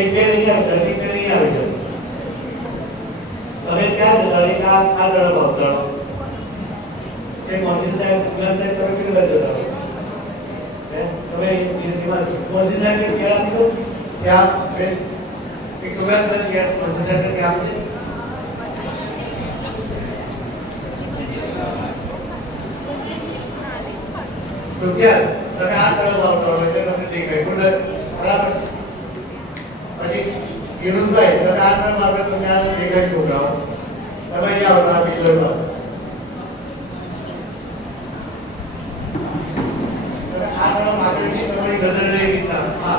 એક બે નહીં આવે એક બે નહીં આવે તમે ક્યાં જતા એક આ દડો આવતા એ મોસી સાહેબ ગુલાબ સાહેબ તમે કેટલી બાજુ જતા તમે મોસી સાહેબ ને ક્યાં આપી દો ક્યાં એક ગુલાબ સાહેબ ક્યાં મોસી સાહેબ ને ક્યાં આપી તો ક્યાં તમે આ દડો આવતા એટલે તમને દેખાય બરાબર પછી વિરુદ્ધભાઈ તમે આ નંબર આપે તો આ દેખાય છોકરાઓ તમે અહીંયા આવો આ પિલરમાં તમે આ નંબર આપે કે તમારી ગદર લઈ રીતના હા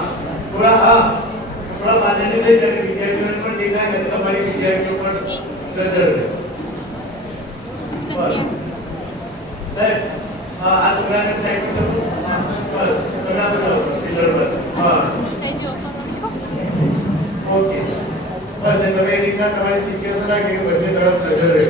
થોડા બાજુની લઈ જાય વિદ્યાર્થીઓને પણ દેખાય ને તમારી વિદ્યાર્થીઓ પણ નજર રહે બસ સાહેબ આ છોકરાને સાઈડ પર કરો બસ બરાબર પિલર બસ હા ઓકે બસ તમે એ રીતના તમારી સિચ્યુએશન રાખી કે બંને તરફ નજર રહે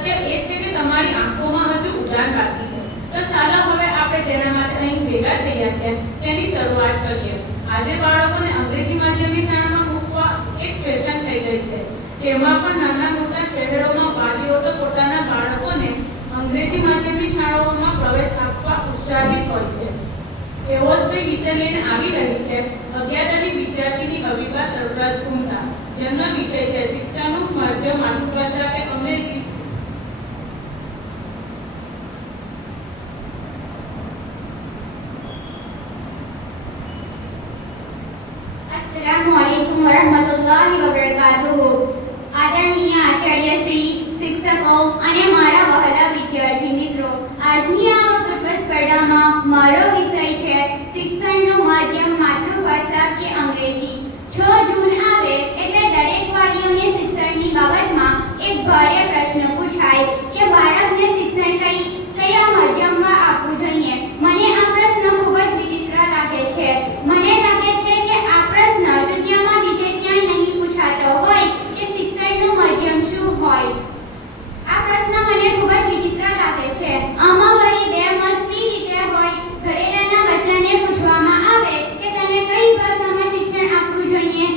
સત્ય એ છે કે તમારી આંખોમાં હજુ ઉડાન બાકી છે. તો ચાલો હવે આપણે જેના માટે અહીં ભેગા થયા છે તેની શરૂઆત કરીએ. આજે બાળકોને અંગ્રેજી માધ્યમની શાળામાં મૂકવા એક ફેશન થઈ ગઈ છે. તેમાં પણ નાના મોટા શહેરોમાં વાલીઓ તો પોતાના બાળકોને અંગ્રેજી માધ્યમની શાળાઓમાં પ્રવેશ આપવા ઉત્સાહિત હોય છે. એવો જ કોઈ વિષય લઈને આવી રહી છે 11મી વિદ્યાર્થીની અવિભા સરફરાજ કુંડા. જેમનો વિષય છે શિક્ષણનું માધ્યમ માતૃભાષા કે અંગ્રેજી. अस्सलामुअलैकुम वरहमतुल्लाहि वबरकातुहु. आदरणीय आचार्य श्री, शिक्षको અને મારા વહાલા વિદ્યાર્થી મિત્રો, આજની આ વક્તૃત્વ સ્પર્ધામાં મારો વિષય છે શિક્ષણનું માધ્યમ માતૃભાષા કે અંગ્રેજી. 6 જૂન આવે એટલે દરેક વાલીઓને શિક્ષણની બાબતમાં એક ભારે પ્રશ્ન પૂછાય કે બાળકને શિક્ષણ કયા માધ્યમમાં આપવું જોઈએ. મને આ પ્રશ્ન ખૂબ જ વિચિત્ર લાગે છે. મને લાગે છે કે આ પ્રશ્ન દુનિયામાં બીજે ક્યાંય નહીં પૂછાતો હોય કે શિક્ષણનું માધ્યમ શું હોય. આ પ્રશ્ન મને ખૂબ જ વિચિત્ર લાગે છે. આમાં વળી બે મત સી રીતે હોય. ઘરેણાના બચ્ચાને પૂછવામાં આવે કે તને કઈ ભાષામાં શિક્ષણ આપવું જોઈએ,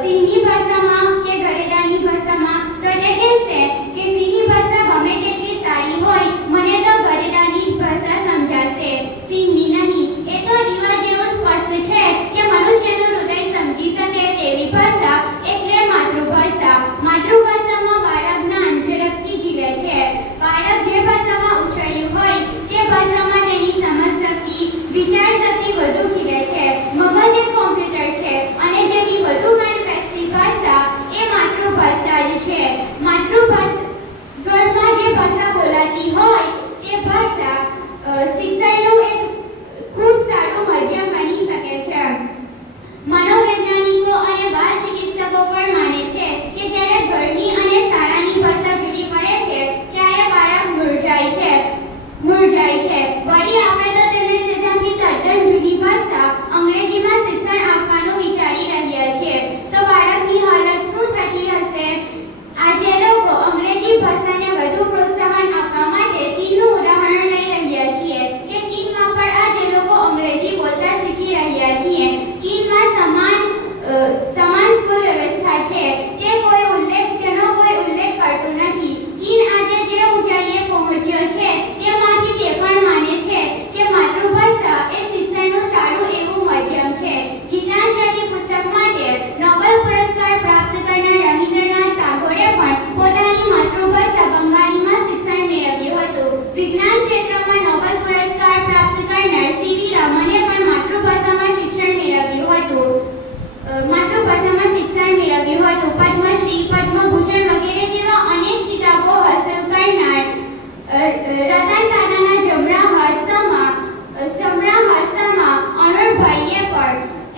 સિંહની ભાષામાં કે ઘરેણાની ભાષામાં, તો તે કહેશે કે સિંહની ભાષા ગમે તેટલી સારી હોય, મને તો ઘરેણાની ભાષા સમજાશે, સિંહની નહીં. એ તો રિવાજ જેવું સ્પષ્ટ છે કે મનુષ્યનું હૃદય સમજી શકે તેવી ભાષા એટલે માતૃભાષા. માતૃભાષામાં બાળક જ્ઞાન ઝડપથી ઝીલે છે. બાળક જે ભાષામાં ઉછળ્યું હોય તે ભાષામાં તેની સમજ શક્તિ, વિચાર શક્તિ વધુ ખીલે છે. મગજ એક કોમ્પ્યુટર છે અને જેની વધુ મેન્યુફેક્ચરિંગ ભાષા એ માતૃભાષા જ છે. માતૃભાષા ઘરમાં જે ભાષા બોલાતી હોય તે ભાષા શિક્ષણનું એક ખૂબ સારું માધ્યમ બની શકે છે. મનોવૈજ્ઞાનિકો અને બાળ ચિકિત્સકો પણ માને છે કે જ્યારે ઘરની અને શાળાની ભાષા જુદી પડે છે ત્યારે બાળક મૂરઝાય છે. વળી આપણે તો તેને તેનાથી તદ્દન જુદી ભાષા અંગ્રેજીમાં શિક્ષણ આપવાનું વિચારી રહ્યા છીએ. તો બાળકની હાલત શું થતી હશે? આજે લોકો અંગ્રેજી ભાષાને વધુ પ્રોત્સાહન આપવા માટે ચીનનું ઉદાહરણ લઈ રહ્યા છીએ કે ચીનમાં પણ આજે લોકો અંગ્રેજી બોલતા શીખી રહ્યા છીએ. ચીનમાં સમાન સ્કૂલ વ્યવસ્થા છે. તેનો કોઈ ઉલ્લેખ કરતું નથી. ચીન આજે જે ઊંચાઈએ પહોંચ્યો છે તેમાંથી તે પણ માને છે કે માતૃભાષા એ શિક્ષણનું સારું એવું માધ્યમ છે. ગીતાંજલિ પુસ્તક માટે નોબેલ પુરસ્કાર પ્રાપ્ત કરનાર રવિન્દ્રનાથ ટાગોરે પણ પોતાની માતૃભાષા બંગાળીમાં શિક્ષણ મેળવ્યું હતું. વિજ્ઞાન ક્ષેત્રમાં નોબેલ પુરસ્કાર પ્રાપ્ત કરનાર સીવી રમણે પણ માતૃભાષામાં શિક્ષણ મેળવ્યું હતું. પદ્મશ્રી, પદ્મભૂષણ વગેરે જેવા અનેક ખિતાબો હાંસલ કરનાર રતન તાનાના જમણા હાથમાં અરુણભાઈએ પણ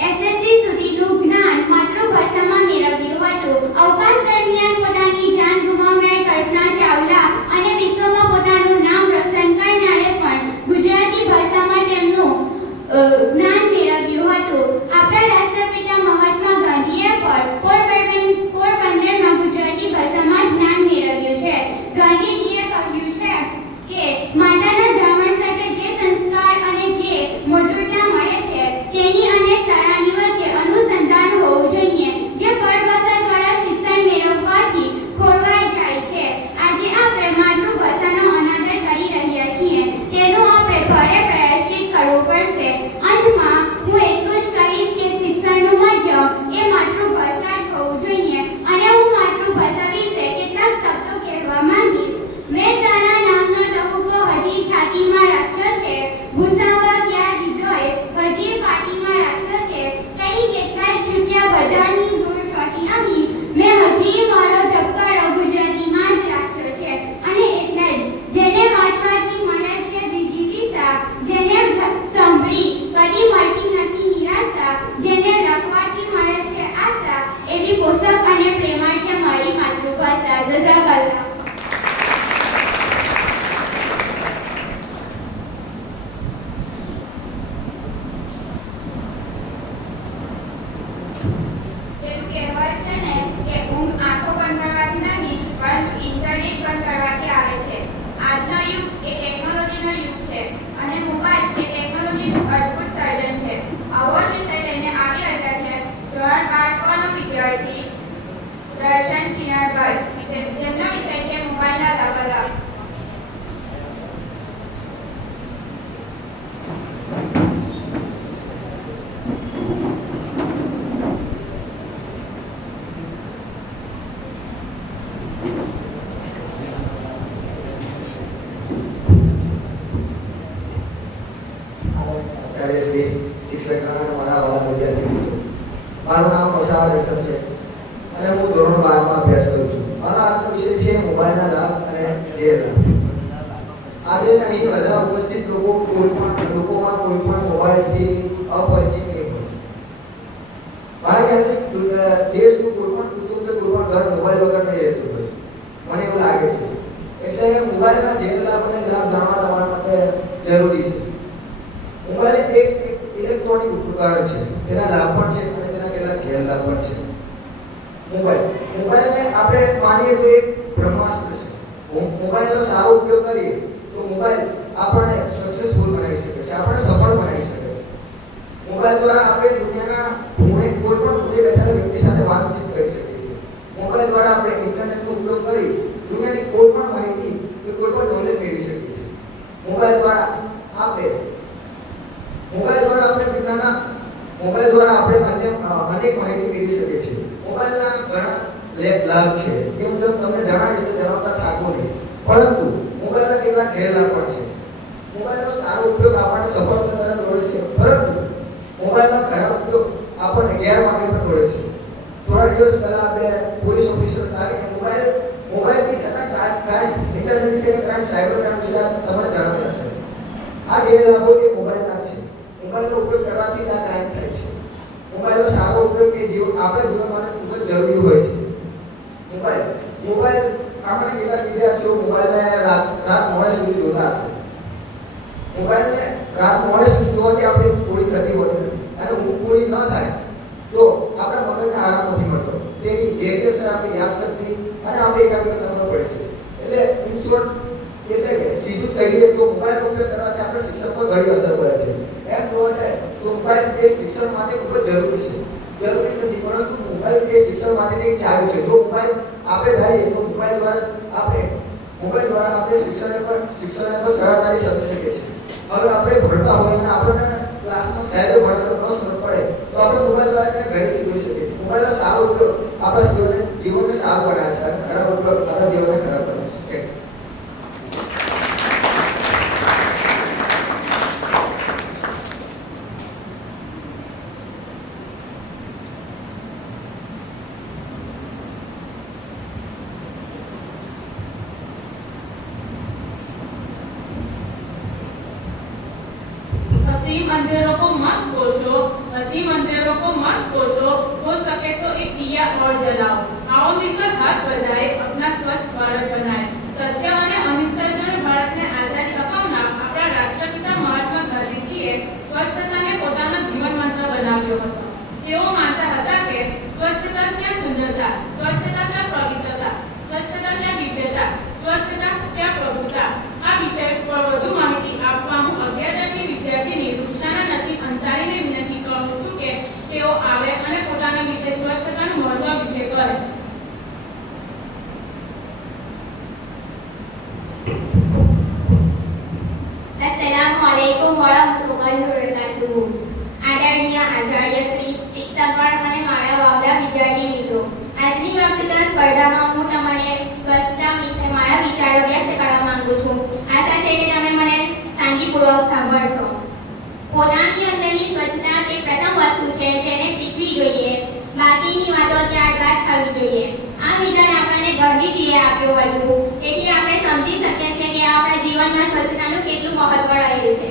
એસએસસી સુધીનું જ્ઞાન માતૃભાષામાં મેળવ્યું હતું. અવકાશ દરમિયાન પોતાની જાન ગુમાવનાર કલ્પના ચાવલા અને વિશ્વમાં પોતાનું નામ રોશન કરનારે પણ ગુજરાતી ભાષામાં તેમનું જ્ઞાન મેળવ્યું હતું. આપણા રાષ્ટ્રપિતા મહાત્મા ગાંધીએ પણ પોરબંદરમાં ગુજરાતી ભાષામાં જ્ઞાન મેળવ્યું છે. ગાંધીજીએ કહ્યું છે કે માતાના ધાવણ સાથે જે સંસ્કાર અને જે મધુરતા મળે છે તેની અને શાળાની વચ્ચે અનુસંધાન હોવું જોઈએ, જે પરભાષા દ્વારા શિક્ષણ મેળવવાથી ખોરવાઈ જાય છે. આજે આપણે માતૃભાષાનો અનાદર કરી રહ્યા છીએ. તેનું આપણે ભારે પ્રાયશ્ચિત કરવું પડશે. અંતમાં હું એટલું જ કહીશ કે શિક્ષણનું માધ્યમ એ માતૃભાષા જ હોવું જોઈએ અને હું માતૃભાષા વિશે કેટલાક શબ્દો કહેવા માંગીશ. મેં તારા નામનો ટહુકો હજી છાતીમાં રાખ્યો છે, ભૂસાવા ક્યાં દીધોય હજી પાટીમાં રાખ્યો છે, કઈ કેટલાય છૂટ્યા બધાની દૂર ચોટી અહીં, મેં હજી મારો ધબકારો ગુજરાતીમાં જ રાખ્યો છે. અને એટલે જ જેને વાંચવાથી મળે છે ત્રીજી દિશા, જેને સાંભળી કદી મળતી નથી નિરાશા, જેને લખવાથી મળે છે આશા, એવી પોષક અને પ્રેમાળ છે મારી માતૃભાષા. જઝાકલ્લાહ. કહેવાય છે ને કે ઊંઘ આંખો બંધ કરવાથી નહીં પરંતુ ઇન્ટરનેટ બંધ એ ટેકનોલોજીનો યુગ છે અને મોબાઈલ એ ટેકનોલોજીનું અદ્ભુત સર્જન છે. આવો જ વિષય લઈને આવી રહ્યા છે ધોરણ 8 નો વિદ્યાર્થી દર્શન કિરણભાઈ, જેમનો વિષય છે મોબાઈલના લાભાલાભ. આચાર્ય શ્રી શિક્ષકગણ અને મારા વાલા વિદ્યાર્થી મિત્રો, મારું નામ કૌશલ દર્શન છે અને હું ધોરણ 12 માં અભ્યાસ કરું છું. મારો આજનો વિષય છે મોબાઈલના લાભ અને ગેરલાભ. આજે અહીં બધા ઉપસ્થિત લોકોમાં કોઈ પણ મોબાઈલથી અપરિચિત નહીં હોય. મારા ખ્યાલથી દેશનું કોઈ પણ કુટુંબ કે કોઈ પણ ઘર મોબાઈલ વગર નહીં રહેતું હોય, મને એવું લાગે છે. એટલે મોબાઈલના ગેરલાભ અને લાભ જાણવા તમારા માટે જરૂરી છે. મોબાઈલ એક ઇલેક્ટ્રોનિક ઉપકરણ છે, તેના લાભ પણ છે અને તેના કેટલાક ગેરલાભ પણ છે. મોબાઈલને આપણે માનીએ તો એક બ્રહ્માસ્ત્ર છે. મોબાઈલનો સારો ઉપયોગ કરીએ તો મોબાઈલ આપણને સક્સેસફુલ બનાવી શકે છે, આપણને સફળ બનાવી શકે છે. મોબાઈલ દ્વારા આપણે દુનિયાના કોઈ પણ ખૂણે બેઠેલા વ્યક્તિ સાથે વાતચીત કરી શકીએ છીએ. મોબાઈલ દ્વારા આપણે ઇન્ટરનેટનો ઉપયોગ કરી દુનિયાની કોઈ પણ માહિતી કે કોઈ પણ નોલેજ મેળવી શકીએ છીએ. મોબાઈલ દ્વારા આપણે અનેક માહિતી મેળવી શકીએ છીએ. મોબાઈલના ઘણા લાભ છે, એ હું તમને જણાવીશ તો જણાવતા થાકું નહીં, પરંતુ મોબાઈલના કેટલાક ગેરલાભ પણ છે. મોબાઈલનો સારો ઉપયોગ આપણને સફળતા તરફ દોરે છે, પરંતુ મોબાઈલનો ખરાબ ઉપયોગ આપણને ગેરમાર્ગે પણ દોરે છે. થોડા દિવસ પહેલા આપણે પોલીસ ઓફિસર્સ આવીને મોબાઈલથી થતા ક્રાઇમ, ઇન્ટરનેટથી થતા ક્રાઇમ, સાયબર ક્રાઇમ વિશે તમને જણાવ્યા છે. આ ગેરલાભો એ મોબાઈલના છે. મોબાઈલનો ઉપયોગ કરવાથી આ ક્રાઇમ થાય છે. મોબાઈલનો સારો ઉપયોગ એ આપણા જીવન માટે ખૂબ જ જરૂરી હોય છે. મોબાઈલ આપણે કેટલાક વિદ્યાર્થીઓ મોબાઈલને રાત મોડે સુધી જોતા હશે. મોબાઈલને રાત મોડે સુધી જોવાથી આપણી પૂરી થતી હોતી નથી, અને ઊંઘ પૂરી ન થાય તો આપણા મગજને આરામ નથી મળતો. તેની ગેરકાયદેસર આપણી યાદશક્તિ અને આપણી એકાગ્રતા પર પડે છે. એટલે ઇન શોર્ટ, એટલે કે સીધું કહીએ તો મોબાઈલનો ઉપયોગ કરવાથી આપણે શિક્ષણ પર ઘણી અસર પડે છે. એમ જોવા જાય તો મોબાઈલ એ શિક્ષણ માટે ખૂબ જ જરૂરી છે. જરૂરી નથી, પરંતુ મોબાઈલ એ શિક્ષણ માટેની એક ચાવી છે. જો મોબાઈલ આપણે ધારીએ તો મોબાઈલ દ્વારા આપણે શિક્ષણને પણ સરળતાથી સમજી શકીએ છીએ. હવે આપણે ભણતા હોય અને આપણને ક્લાસમાં સાહેબ ભણતર ન સમજ પડે તો આપણે મોબાઈલ દ્વારા તેને ઘરેથી જોઈ શકીએ છીએ. મોબાઈલનો સારો ઉપયોગ આપણા જીવનને સારું બનાવે છે અને ખરાબ ઉપયોગ આપણા જીવનને ખરાબ બનાવે છે. असीम अंधेरों को मत कोसो, असीम अंधेरों को मत कोसो, हो सके तो एक दिया और जलाओ. आओ मिलकर हाथ बढ़ाए, अपना स्वच्छ भारत बनाए. सत्य અને અહિંસા જોડે ભારતને આઝાદી અપાવનાર આપણા રાષ્ટ્રપિતા મહાત્મા ગાંધીજીએ સ્વચ્છતાને પોતાનો જીવન મંત્ર બનાવ્યો હતો. તેઓ માનતા હતા કે સ્વચ્છતા ત્યાં સુંદરતા, સ્વચ્છતા ત્યાં પવિત્રતા, સ્વચ્છતા ત્યાં દિવ્યતા, સ્વચ્છતા ત્યાં પ્રભુતા. આ વિષય પર વધુ માહિતી આપવા હું 11મી વિદ્યાર્થીની રૂક્ષાના નસીબ અંસારીને વિનંતી કરું છું કે તેઓ આવે અને પોતાના વિષય સ્વચ્છતાનું મહત્વ વિશે કરે. अस्सलामुअलैकुम वरहमतुल्लाहि वबरकातुहू. આદરણીય આચાર્ય શ્રી, શિક્ષકગણ અને મારા વહાલા વિદ્યાર્થી મિત્રો, આજની વક્તૃત્વ સ્પર્ધામાં હું તમને સ્વચ્છતા વિશે મારા વિચારો વ્યક્ત કરવા માંગુ છું. આશા છે કે તમે મને શાંતિપૂર્વક સાંભળશો. પોતાની અંદરની સ્વચ્છતા તે પ્રથમ વસ્તુ છે જેને શીખવી જોઈએ. બાકીની વાતો ત્યારબાદ થવી જોઈએ. આ વિધાન આપણને ગાંધીજીએ આપ્યું હતું, તેથી આપણે સમજી શકીએ છીએ કે આપણા જીવનમાં સ્વચ્છતાનું કેટલું મહત્વ રહેલું છે.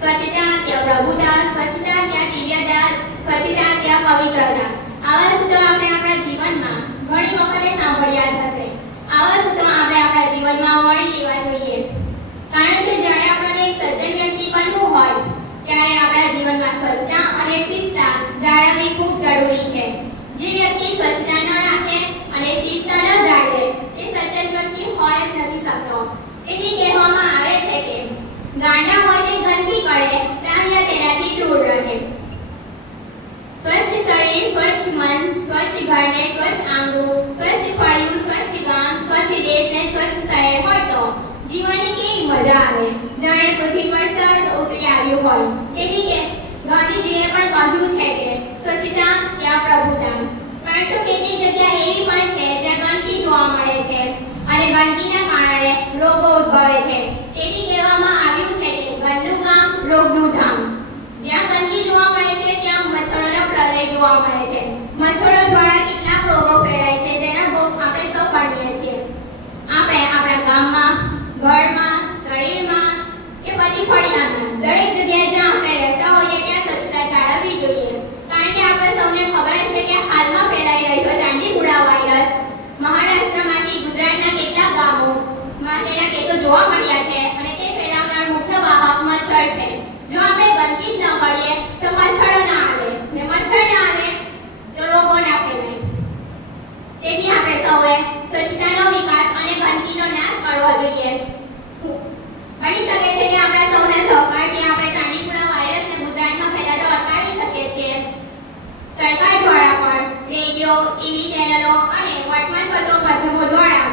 સ્વચ્છતા ત્યાં પ્રભુતા, સ્વચ્છતા ત્યાં દિવ્યતા, સ્વચ્છતા ત્યાં પવિત્રતા. આવા સૂત્રો આપણે આપણા જીવનમાં ઘણી વખતે સાંભળ્યા જ હશે. આવા સૂત્રો આપણે આપણા જીવનમાં વણી લેવા જોઈએ, કારણ કે જ્યારે આપણને એક સજ્જન વ્યક્તિ બનવું હોય ત્યારે આપણા જીવનમાં સ્વચ્છતા અને શિસ્તતા જાળવવી ખૂબ જરૂરી છે. જે વ્યક્તિ સ્વચ્છતા ન રાખે અને શિસ્ત ન જાળવે તે સજ્જન વ્યક્તિ હોય જ નથી શકતો. તેથી કહેવામાં આવે છે કે ગાંડા હોય તે ગંદકી કરે, ડામિયા તેનાથી દૂર રહે. સ્વચ્છ શરીર, સ્વચ્છ મન, સ્વચ્છ ઘરને સ્વચ્છ આંગણું, સ્વચ્છ ફળિયું, સ્વચ્છ ગામ, સ્વચ્છ દેશ ને સ્વચ્છ શહેર હોય તો જીવનની કેવી મજા આવે, જાણે પૃથ્વી પર સ્વર્ગ ઉતરી આવ્યું હોય. તેથી કે ગાંધીજીએ પણ કહ્યું છે કે સ્વચ્છતા ત્યાં પ્રભુતા. પરંતુ કેટલીક જગ્યા એવી પણ છે જ્યાં ગંદકી જોવા મળે છે અને ગંદકીના કારણે રોગો ઉદ્ભવે છે. તેથી કહેવામાં આવ્યું છે કે ગંદનું ગામ રોગનું ધામ. જ્યાં ગંદકી જોવા મળે છે ત્યાં મચ્છરોનો પ્રલય જોવા મળે છે. મચ્છરો દ્વારા કેટલાક રોગો ફેલાય છે જેના ભોગ આપણે સૌ બનીએ છીએ. આપણે આપણા ગામમાં, ઘરમાં, શરીરમાં કે પછી ફળિયામાં દરેક જગ્યાએ જ્યાં આપણે રહેતા હોઈએ ત્યાં સ્વચ્છતા જાળવવી જોઈએ. કારણ કે આપણે સૌને ખબર છે કે હાલમાં ફેલાઈ રહ્યો ચાંદીપુરા વાયરસ મહારાષ્ટ્રમાંથી ગુજરાતના કેટલાક ગામોમાં તેના કેસો જોવા મળ્યા છે અને તે ફેલાવનાર મુખ્ય વાહક મચ્છર છે. જો આપણે ગંદકી ન કરીએ તો મચ્છરો ના આવે ને મચ્છર ના આવે તો રોગો ના ફેલાય. તેથી આપણે સૌએ સ્વચ્છતાનો વિકાસ અને ગંદકીનો નાશ કરવો જોઈએ. બની શકે છે કે આપણા સૌના સહકારથી આપણે ચાંદીપુરા વાયરસને ગુજરાતમાં ફેલાતો અટકાવી શકીએ છીએ. સરકાર દ્વારા પણ રેડિયો, ટીવી ચેનલો અને વર્તમાનપત્રો માધ્યમો દ્વારા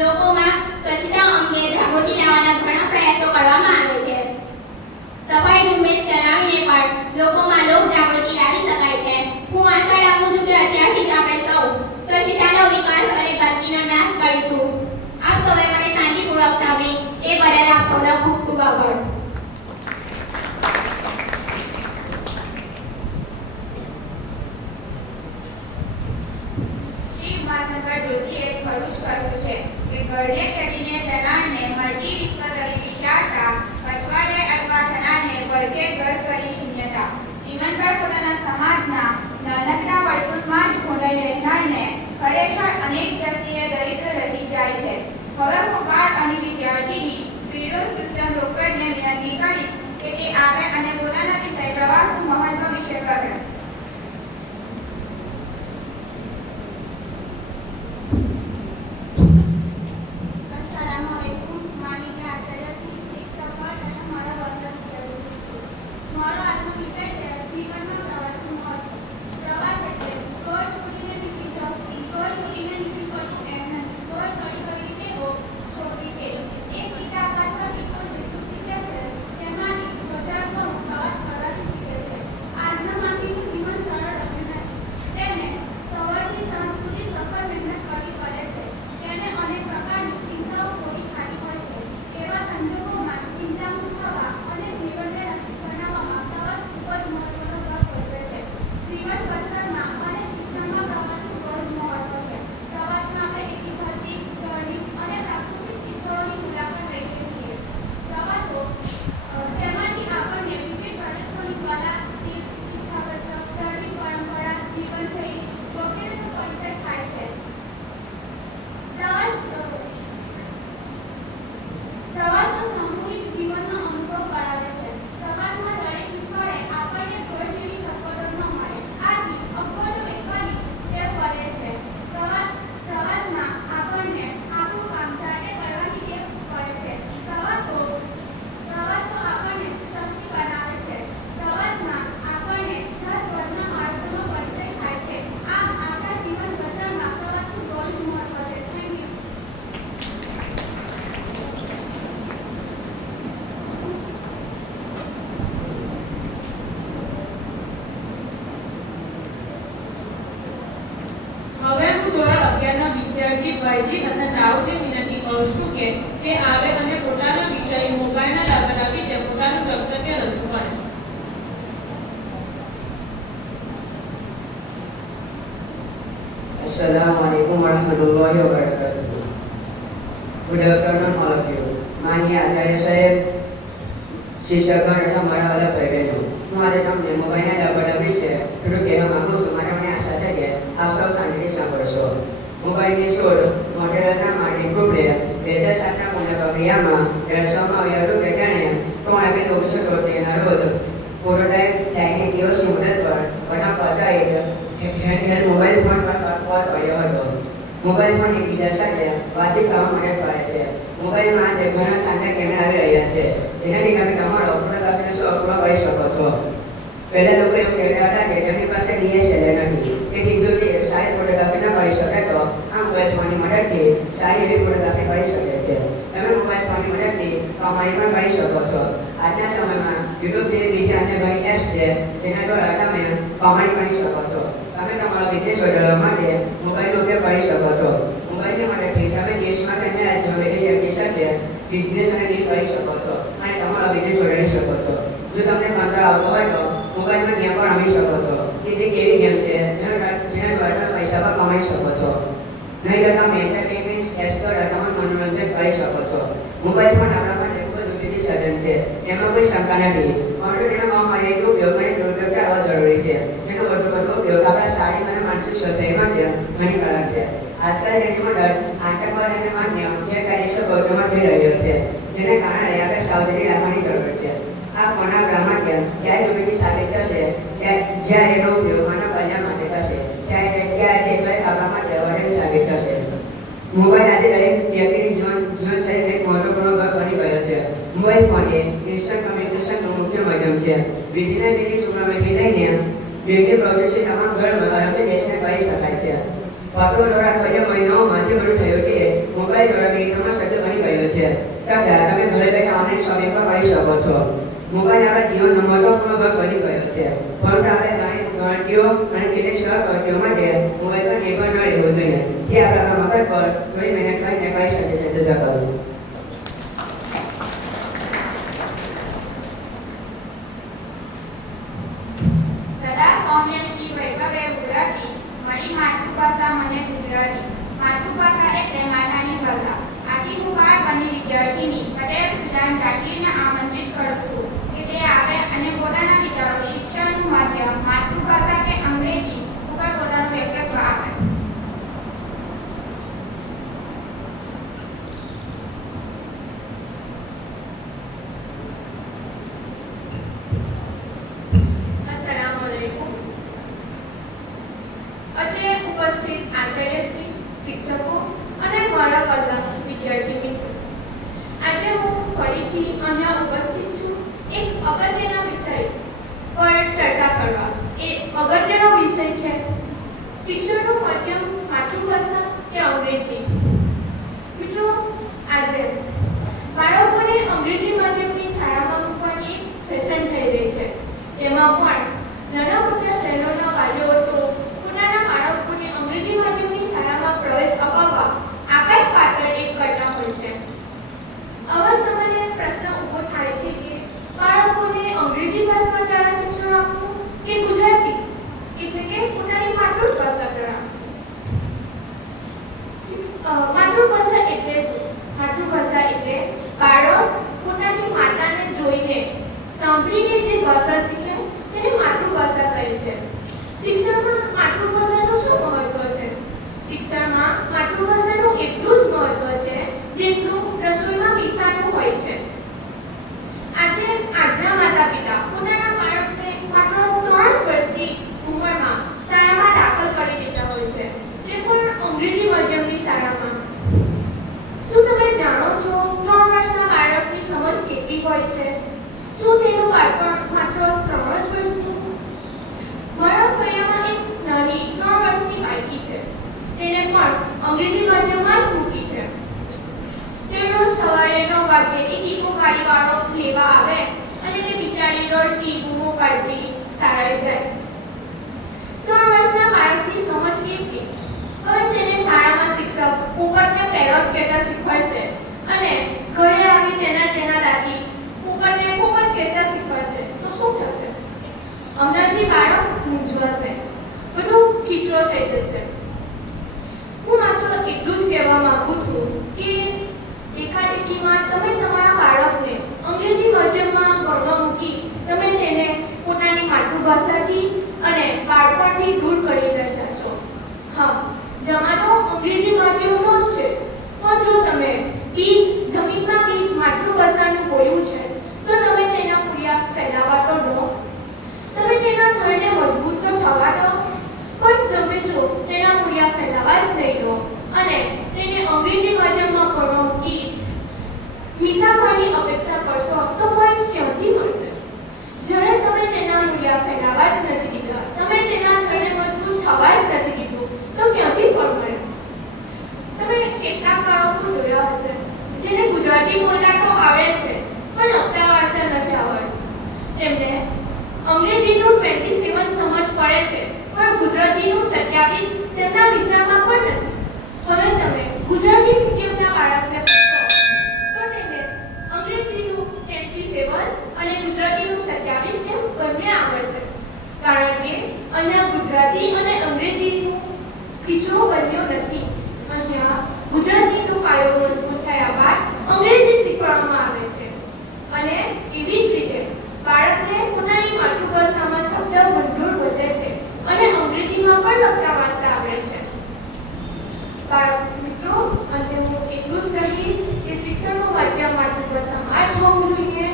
લોકોમાં સ્વચ્છતા અંગે જાગૃતિ લાવવાના ઘણા પ્રયાસો કરવામાં આવે છે. સફાઈ ઝુંબેશ ચલાવીને પણ લોકોમાં લોક જાગૃતિ લાવી શકાય છે. હું આશા રાખું છું કે અત્યારથી જ આપણે સૌ સ્વચ્છતાનો વિકાસ અને ગંદકીનો નાશ કરીશું. આપ સૌએ મને શાંતિપૂર્વક સાંભળી એ બદલ આપ સૌનો ખૂબ ખૂબ આભાર. શ્રી ઉમાશંકર જોશીએ ખરું જ કહ્યું છે કે ગળે કરીને જનારને મળતી વિશ્વદળી વિશાળતા, પછવાડે અટવા થનારને વળગે ગઢ કરી શૂન્યતા. જીવનભર પોતાના સમાજના નાનકડા વર્તુળમાં જ ઘોડાઈ રહેનારને ખરેખર અનેક દ્રષ્ટિએ દરિદ્ર રહી જાય છે. હવે હું બાળ અને વિદ્યાર્થીની ફિરોઝ રુસ્તમ રોકડને વિનંતી કરીશ કે તે આવે અને પોતાના વિષય પ્રવાસનું મહત્વ વિશે કહે. ભાઈજી હસન રાઉતને વિનંતી કરું છું કે તે આવે અને પોતાનો વિષય મોબાઈલના લાભના વિશે પોતાનું વક્તવ્ય રજૂ કરે. Assalamualaikum warahmatullahi wabarakatuh. Good afternoon all of you. માન્ય આચાર્ય સાહેબ, શિક્ષકગણ તથા મારા વાલા ભાઈ બહેનો, હું આજે તમને મોબાઈલના લાભના વિશે થોડું કહેવા માંગુ છું. માટે મને આશા છે કે આપ સૌ શાંતિથી સાંભળશો. મોબાઈલની શોધ મોટેરાના માર્ટિન કુપલે 2007ના પુનઃ પ્રક્રિયામાં દર્શાવવામાં આવ્યું હતું કે તેણે 3 એપ્રિલ 1973ના રોજ પ્રોટોટાઇપ ટેકનિક દિવસની મુદત પર વડાપ્રધાન હેન્ડહેલ્ડ મોબાઈલ ફોન પર કોલ કર્યો હતો. મોબાઈલ ફોન એકબીજા સાથે વાતચીત કરવા માટે કરે છે. મોબાઈલમાં આજે ઘણા સારા કેમેરા આવી રહ્યા છે, જેનાથી તમે તમારો ફોટોગ્રાફીનો શોખ પૂરો કરી શકો છો. પહેલા લોકો એવું કહેતા હતા કે તેમની પાસે DSLR નથી, તેથી જો તે સારી ફોટોગ્રાફી ન કરી શકે તો આ મોબાઈલ ફોનની મદદથી સારી એવી ફોટોગ્રાફી કરી શકે છે. તમે મોબાઈલ ફોનની મદદથી કમાણી પણ કરી શકો છો. આજના સમયમાં YouTube જેવી બીજી અન્ય ઘણી એપ્સ છે જેના દ્વારા તમે કમાણી કરી શકો છો. તમે તમારો બિઝનેસ વધારવા માટે મોબાઈલનો ઉપયોગ કરી શકો છો. મોબાઈલની મદદથી તમે દેશમાં અને રાજ્યમાં બેઠેલી વ્યક્તિ સાથે બિઝનેસ અને ડીલ કરી શકો છો અને તમારો બિઝનેસ વધારી શકો છો. જો તમને કંટાળો આવતો હોય તો મોબાઈલમાં ગેમ પણ રમી શકો છો. કે તે કેવી ગેમ છે જેના દ્વારા તમે પૈસા પણ કમાઈ શકો છો. નહીં તો તમે એન્ટરટેનમેન્ટ એપ્સ દ્વારા તમારું મનોરંજન કરી શકો છો. મોબાઈલ ફોન આપણા માટે ખૂબ જ ઉપયોગી સાધન છે, એમાં કોઈ શંકા નથી. પરંતુ તેનો અમારે એટલો ઉપયોગ અને દુરુપયોગ ટાળવો જરૂરી છે. તેનો વધુ ઉપયોગ આપણા શારીરિક અને માનસિક સ્વાસ્થ્ય માટે હાનિકારક છે. આજકાલ તેની મદદ આતંકવાદ અને માન્ય ગેરકાયદેસર પ્રવૃત્તિઓમાં થઈ રહ્યો છે, જેને કારણે આપણે સાવચેતી રાખવાની જરૂર છે. આ ફોન આપણા માટે ત્યારે ઉપયોગી સાબિત થશે જ્યારે એનો ઉપયોગ માનવ કલ્યાણ માટે થશે, ત્યારે તે દરેક આપણા માટે વરદાન સાબિત થશે. મોબાઈલ આજે દરેક વ્યક્તિની જીવનશૈલીનો એક મહત્વપૂર્ણ ભાગ બની ગયો છે. મોબાઈલ ફોન એ ઇન્સ્ટન્ટ કમ્યુનિકેશનનું મુખ્ય માધ્યમ છે. બીજીને બીજી ટુર્નામેન્ટથી લઈને બેંકની પ્રવૃત્તિ તમામ ઘર આરોગ્ય દેશને કરી શકાય છે. વાપરો દ્વારા થોડા મહિનાઓમાં જે બધું થયું તે મોબાઈલ દ્વારા મિનિટોમાં શક્ય બની ગયું છે. તથા તમે ઘરે બેઠા ઓનલાઈન શોપિંગ પણ કરી શકો છો. મોબાઈલ આપણા જીવનનો મહત્વપૂર્ણ ભાગ બની ગયો છે, પરંતુ આપણે ગણતરીઓ અને કેટલીક સરળ પ્રવૃત્તિઓ માટે મોબાઈલ પર નિર્ભર ન રહેવું જોઈએ, જે આપણા મગજ પર થોડી મહેનત કરીને કરી શકે છે. જજાકલ્લાહ. સદા સૌમ્ય શ્રી વૈભવે ગુજરાતી, મારી માતૃભાષા મને ગુજરાતી. માતૃભાષા એટલે માતાની ભાષા. આથી હું બાળપણની વિદ્યાર્થીની પટેલ સુજાન જાગીરને આમંત્રિત કરું છું કે તે આવે અને પોતાના વિચારો, શિક્ષણનું માધ્યમ માતૃભાષા કે અંગ્રેજી ઉપર પોતાનું વ્યક્તિત્વ આપે. અસ્સલામુઅલૈકુમ. અત્રે ઉપસ્થિત આચાર્યશ્રી, શિક્ષકો અને મારા વહાલા વિદ્યાર્થી મિત્રો, આજે હું ફરીથી અહીંયા ઉપસ્થિત છું એક અગત્યના વિષય પર ચર્ચા કરવા. એ અગત્યનો વિષય છે શિક્ષણનું માધ્યમ માતૃભાષા કે અંગ્રેજી. મિત્રો, આજે બાળકોને અંગ્રેજી માધ્યમની શાળામાં મૂકવાની ફેશન થઈ રહી છે. તેમાં પણ નાના મોટા શહેરોના વાલીઓ તો પોતાના બાળકોને અંગ્રેજી માધ્યમની શાળામાં પ્રવેશ અપાવવા આકાશ પાતાળ એક કરતા હોય છે. આવા સમયે પ્રશ્ન ઊભો થાય છે કે બાળકોને અંગ્રેજી ભાષામાં દ્વારા શિક્ષણ આપવું કે ગુજરાતી, એટલે કે પોતાની માતૃભાષા દ્વારા. માતૃભાષા એટલે શું? માતૃભાષા એટલે બાળક પોતાની માતાને જોઈને, સાંભળીને જે ભાષા શીખે તેને માતૃભાષા કહે છે. શિક્ષણમાં માતૃભાષાનું શું મહત્વ છે? શિક્ષણમાં માતૃભાષાનું એટલું જ મહત્વ છે જેટલું રસોઈમાં મીઠાનું હોય છે. આજના માતા પિતા પોતાના બાળકને માત્ર 3 વર્ષની ઉંમરમાં શાળામાં દાખલ કરી દેતા હોય છે, તે પણ અંગ્રેજી માધ્યમની શાળામાં. શું તમે જાણો છો 3 વર્ષના બાળકની સમજ કેટલી હોય છે? શું તેનું બાળપણ માત્ર 3 જ વર્ષનું? મારા ફળિયામાં એક નાની 3 વર્ષની બાળકી છે. તેને પણ અંગ્રેજી માધ્યમમાં જ મૂકી છે. તે રોજ સવારે 9 વાગે એક ઇકો ગાડીવાળો લેવા આવે અને તે બિચારી રડતી, બૂમો પાડતી શાળાએ જાય. 3 વર્ષના બાળકની સમજ કેટલી? હવે તેને શાળામાં શિક્ષક પોપટને પેરોટ કહેતા શીખવાડશે અને ઘરે આવી તેના દાદી પોપટને પોપટ કહેતા શીખવાડશે તો શું થશે? હમણાંથી બાળક મૂંઝવાશે, બધું ખીચડો થઈ જશે. હું માત્ર એટલું જ કહેવા માંગુ છું કે એકાએકીમાં તમે તમારા બાળકને અંગ્રેજી માધ્યમમાં ભણવા મૂકી તમે તેને પોતાની માતૃભાષાથી અને બાળપણથી દૂર કરી રહ્યા છો. હા, જમાનો અંગ્રેજી માધ્યમનો જ છે, પણ જો તમે જમીનમાં બીજ માતૃભાષાનું બોલ્યું છે તો તમે તેના મૂળિયા ફેલાવા તો દો. તમે તેના થડને મજબૂત તો થવા દો. પણ તમે જો તેના મૂળિયા ફેલાવા જ નહીં દો અને તેને અંગ્રેજી માધ્યમમાં ભણવા મૂકી મીઠા ફળની અપેક્ષા કરશો તો ફળ ક્યાંથી મળશે? જ્યારે તમે તેના મૂળિયા ફેલાવા જ નથી દીધા, તમે તેના થડને મજબૂત થવા જ નથી દીધું, તો ક્યાંથી ફળ મળે? તમે કેટલાક બાળકો જોયા હશે જેને ગુજરાતી બોલતા તો આવડે છે પણ લખતા વાંચતા નથી આવડતું. તેમને અંગ્રેજીનું 27 સમજ પડે છે પણ ગુજરાતીનું 27 તેમના વિચારમાં પણ નથી. હવે તમે ગુજરાતી મીડિયમના બાળકને પૂછો તો તેને અંગ્રેજીનું 27 અને ગુજરાતીનું 27 કેમ બંને આવડશે? કારણ કે અહીંયા ગુજરાતી અને અંગ્રેજીનું ખીચડો બન્યો નથી. અહીંયા ગુજરાતીનો પાયો મજબૂત થયા બાદ અંગ્રેજી શીખવવામાં આવે છે અને એવી જ રીતે બાળકને પોતાની માતૃભાષામાં શબ્દ ભંડોળ વધે છે અને અંગ્રેજીમાં પણ લખતા વાંચતા આવડે છે. બાળક મિત્રો, અંતે હું એટલું જ કહીશ કે શિક્ષણનું માધ્યમ માતૃભાષામાં જ હોવું જોઈએ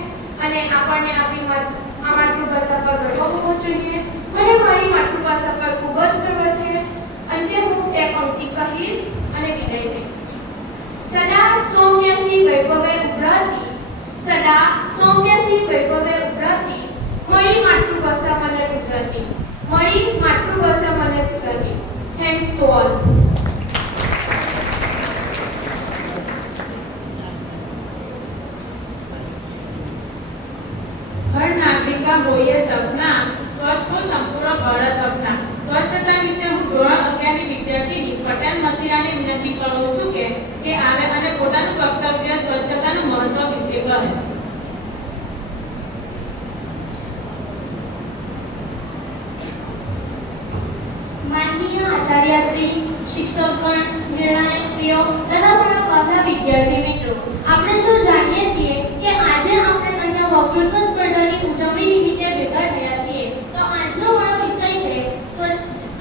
અને આપણને આપણી માતૃભાષા પર ગર્વ હોવો જોઈએ. મને મારી માતૃભાષા પર ખૂબ જ ગર્વ છે. અંતે હું બે પંક્તિ કહીશ અને વિદાય લઈશ. સદા સૌમ્યસી વૈભવે ઉભરાતી, સદા સૌમ્યસી વૈભવે ઉભરાતી, મારી માતૃભાષા મને ગુજરાતી, મારી માતૃભાષા મને ગુજરાતી. Thanks to all. हर नागरिक का हो ये सपना, स्वच्छ को संपूर्ण भारत अपना. સ્વચ્છતા વિશે હું ધોરણ 11 ની વિદ્યાર્થીની પટેલ મસીરાને વિનંતી કરું છું કે આવે અને પોતાનું કર્તવ્ય સ્વચ્છતાનું મહત્વ વિશે કહે. માનનીય આચાર્યશ્રી, શિક્ષકગણ, નિર્ણાયકશ્રીઓ તથા મારા વહાલા વિદ્યાર્થી મિત્રો, આપણે સૌ જાણીએ છીએ કે આજે આપણે અહીંયા વક્તૃત્વ સ્પર્ધાની ઉજવણી નિમિત્તે ભેગા થયા છીએ. તો આજનો મારો વિષય છે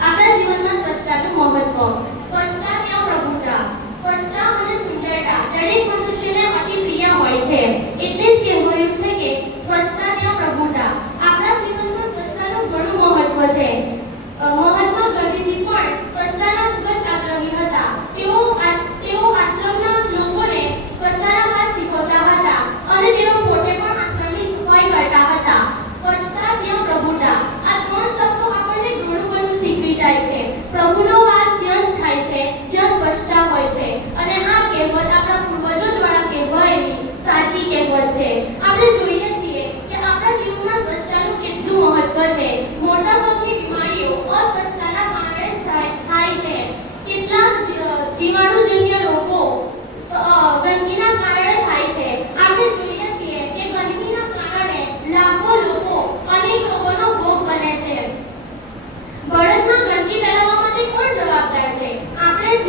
આપણા જીવનમાં સ્વચ્છતાનું મહત્વ. સ્વચ્છતા ત્યાં પ્રભુતા. સ્વચ્છતા અને સુંદરતા દરેક મનુષ્યને અતિ પ્રિય હોય છે. એટલે જ કહેવાયું છે કે સ્વચ્છતા ત્યાં પ્રભુતા. આપણા જીવનમાં સ્વચ્છતાનું ઘણું મહત્વ છે. મહાત્મા ગાંધીજી પણ સ્વચ્છતાના ખૂબ જ આગ્રહી હતા. તેઓ આશ્રમના લોકોને સ્વચ્છતાના પાઠ શીખવતા હતા અને તેઓ પોતે પણ આશ્રમની સફાઈ કરતા હતા. સ્વચ્છતા ત્યાં પ્રભુતા. આ ત્રણ શબ્દો આપણને ઘણું બધું શીખવી જાય છે. પ્રભુનો વાસ ત્યાં જ થાય છે જ્યાં સ્વચ્છતા હોય છે અને આ કહેવત આપણા પૂર્વજો દ્વારા કહેવાયેલી સાચી કહેવત છે. આપણે જોઈએ છીએ કે આપણા જીવનમાં સ્વચ્છતાનું કેટલું મહત્વ છે. મોટાભાગની બીમારીઓ અસ્વચ્છતાના કારણે જ થાય છે. કેટલાક જીવાણુજન્ય રોગો ગંદકીના કારણે થાય છે. આપણે જોઈએ છીએ કે ગંદકીના કારણે લાખો લોકો અનેક રોગોનો ભોગ બને છે. ભારતમાં ગંદકી ફેલાવવા માટે કોણ જવાબદાર છે? આપણે જ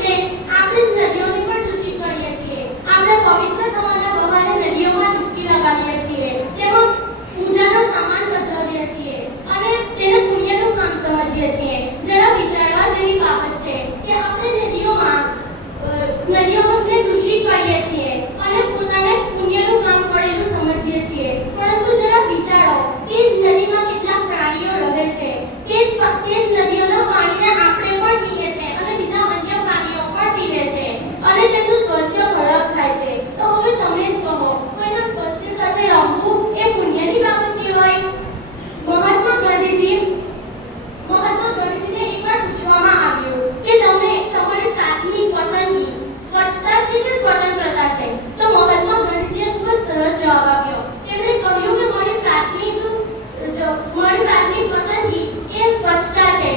નદીઓને પણ દૂષિત કરીએ છીએ. આપણે પવિત્ર થવાના બહાને નદીઓમાં ડૂબકી લગાવીએ છીએ, તેમાં પૂજાનો સામાન પધરાવીએ છીએ અને તેને પુણ્યનું કામ સમજીએ છીએ. જરા વિચારવા જેવી બાબત છે કે આપણે નદીઓને દૂષિત કરીએ છીએ અને પોતાને પુણ્યનું કામ કરેલું સમજીએ છીએ. પરંતુ જરા વિચારો, તે જ નદીમાં કેટલા પ્રાણીઓ રહે છે. તે જ નદીઓના પાણીને આપણે પણ પીએ છીએ અને બીજા અન્ય પ્રાણીઓ પણ પીવે છે અને તેમનું સ્વાસ્થ્ય ખરાબ થાય છે. તો હવે તમે જ કહો, કોઈના સ્વાસ્થ્ય સાથે રમવું એ પુણ્યની બાબત કહેવાય? મહાત્મા ગાંધીજીને એકવાર પૂછવામાં આવ્યું કે તમે તમારી પ્રાથમિક પસંદગી સ્વચ્છતા છે કે સ્વતંત્રતા છે? તો મહાત્મા ગાંધીજીએ ખૂબ જ સરસ જવાબ આપ્યો. તેમણે કહ્યું કે મારી પ્રાથમિક પસંદગી એ સ્વચ્છતા છે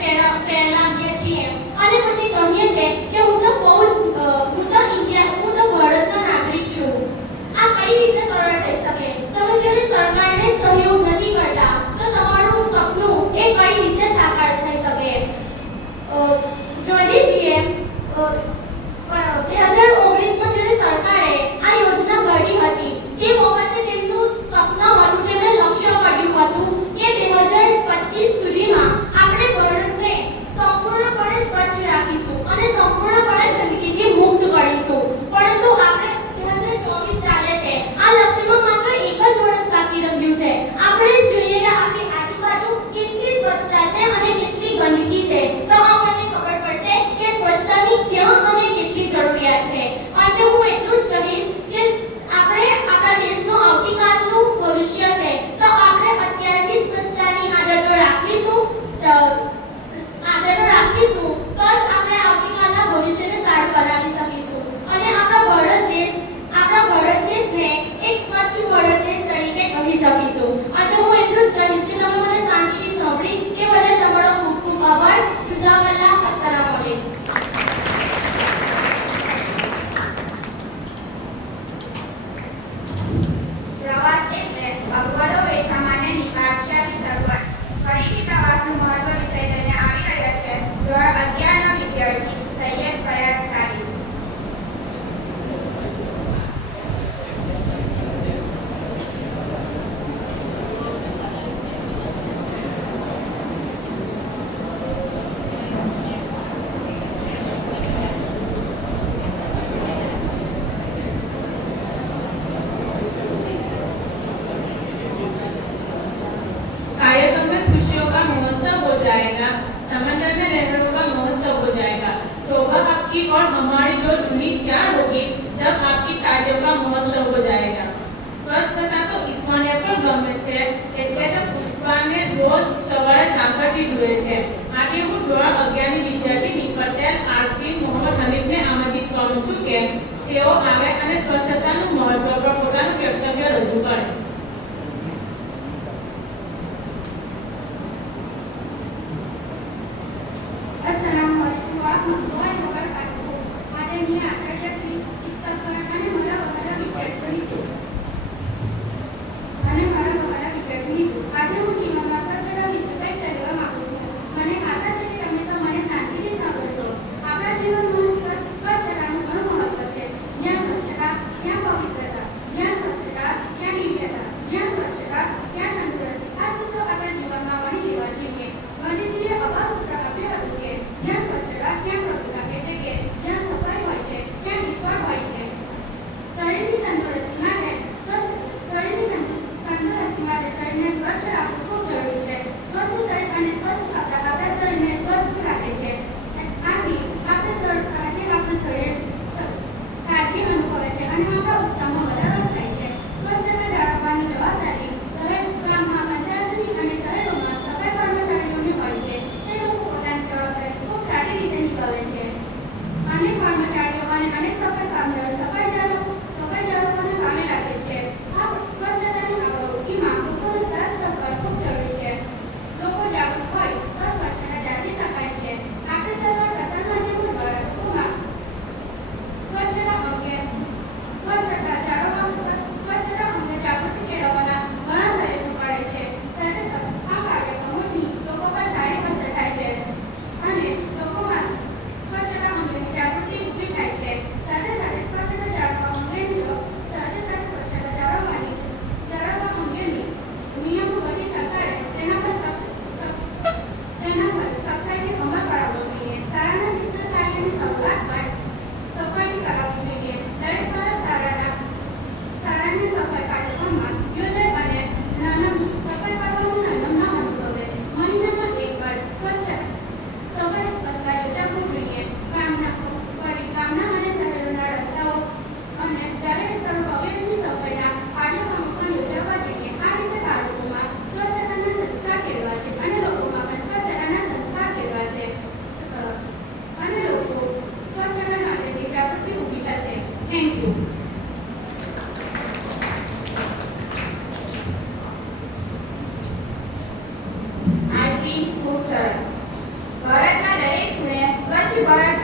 ફેલાવીએ છીએ અને પછી કહીએ છીએ કે હું તો ભારતનો નાગરિક છું. આ કઈ રીતે સરળ થઈ શકે? તમે જ્યારે સરકારને સહયોગ નથી કરતા તો તમારું સપનું એ કઈ રીતે સાકાર થઈ શકે? જોઈએ છીએ 2019માં જ્યારે સરકારે આ યોજના ઘડી હતી તે વખતે તેમનું સપનું હતું, તેમણે લક્ષ્ય કર્યું હતું કે 2025 સુધીમાં આપણે ભારતને સંપૂર્ણપણે સ્વચ્છ રાખીશું અને સંપૂર્ણપણે ગંદકીથી મુક્ત કરીશું. પરંતુ આપણે 2024 ચાલે છે, આ લક્ષ્યમાં માત્ર એક જ વર્ષ બાકી રહ્યું છે. આપણે જોઈએ કે આપણી આજુબાજુ કેટલી સ્વચ્છતા છે અને કેટલી ગંદકી છે, તો આપણને ખબર પડશે કે સ્વચ્છતાની ક્યાં અને કેટલી જરૂરિયાત છે. અંતે હું એટલું જ કહીશ કે આપણે આપણા દેશનું આવતીકાલનું ભવિષ્ય છે, તો આપણે અત્યારથી સ્વચ્છતાની આદતો રાખીશું તો જ આપણે આવતીકાલના ભવિષ્યને સારું બનાવી શકીશું અને આપણા ભારત દેશને એક સ્વચ્છ ભારત દેશ તરીકે કહી શકીશું. અને હું એટલું જ કહીશ કે તમે મને શાંતિથી સાંભળી એ બદલ તમારો ખૂબ ખૂબ આભાર. જઝાકલ્લાહ. અસ્સલામુ અલૈકુમ. પ્રવાસ એટલે અગવડો વેઠામાનેની પાઠશાળાની શરૂઆત. ફરીથી પ્રવાસનું મહત્વ વિષય લઈને આવી રહ્યા છે ધોરણ 11ના વિદ્યાર્થી સૈયદ ફયાઝ સારી. कार्यक्रम में खुशियों का महोत्सव हो जाएगा, समंदर में लहरों का महोत्सव हो जाएगा. शोभा आपकी और हमारी जो दुनी क्या होगी जब आपकी तालियों का महोत्सव हो जाएगा. સ્વચ્છતા તો ઈશ્વરને પણ ગમે છે, એટલે તો પુષ્પાને રોજ સવારે ઝાંખરથી જુએ છે. આજે હું ધોરણ 11ની વિદ્યાર્થી પટેલ આરતી મોહમ્મદ હનીફને આમંત્રિત કરું છું કે તેઓ આવે અને સ્વચ્છતાનું મહત્વ પર પોતાનું વ્યક્તવ્ય રજૂ કરે. अस्सलामुअलैकुम वरहमतुल्लाहि वबरकातुहू. आदरणीय आचार्य श्री, શિક્ષકગણ અને મારા વહાલા વિદ્યાર્થીઓ, આજે હું જીવનમાં સ્વચ્છતા વિશે કંઈક કહેવા માંગુ છું. મને આશા છે કે તમે સૌ મને શાંતિથી સાંભળશો. આપણા જીવનમાં સ્વચ્છતાનું ઘણું મહત્વ છે. જ્યાં સ્વચ્છતા ત્યાં પવિત્રતા, જ્યાં સ્વચ્છતા ત્યાં દિવ્યતા, જ્યાં સ્વચ્છતા ત્યાં તંદુરસ્તી. આ સૂત્રો આપણા જીવનમાં વણી લેવા જોઈએ. ગાંધીજીએ અગાઉ સૂત્ર આપ્યું હતું કે જ્યાં સ્વચ્છતા ત્યાં પ્રભુતા, એટલે કે જ્યાં સફાઈ હોય છે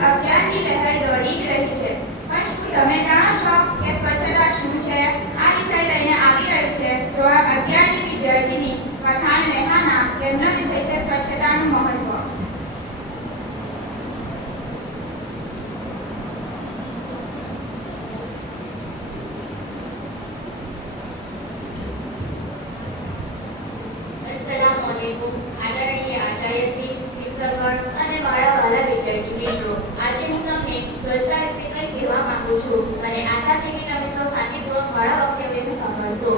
અભિયાનની લહેર દોડી જ રહી છે. પણ શું તમે જાણો છો કે સ્વચ્છતા શું છે? આ વિષય લઈને આવી રહ્યું છે ધોરણ 11ની વિદ્યાર્થીની પઠાણ નેહાના. તેમનો વિષય છે સ્વચ્છતાનું મહત્વ. अस्सलामुअलैकुम आदरणीय आचार्य श्री शिक्षकगण અને મારા વાલા વિદ્યાર્થી મિત્રો, આજે હું તમને સ્વચ્છતા વિશે કંઈક કહેવા માંગુ છું અને આશા છે કે તમે સૌ શાંતિપૂર્વક મારા વક્તવ્યને સાંભળશો.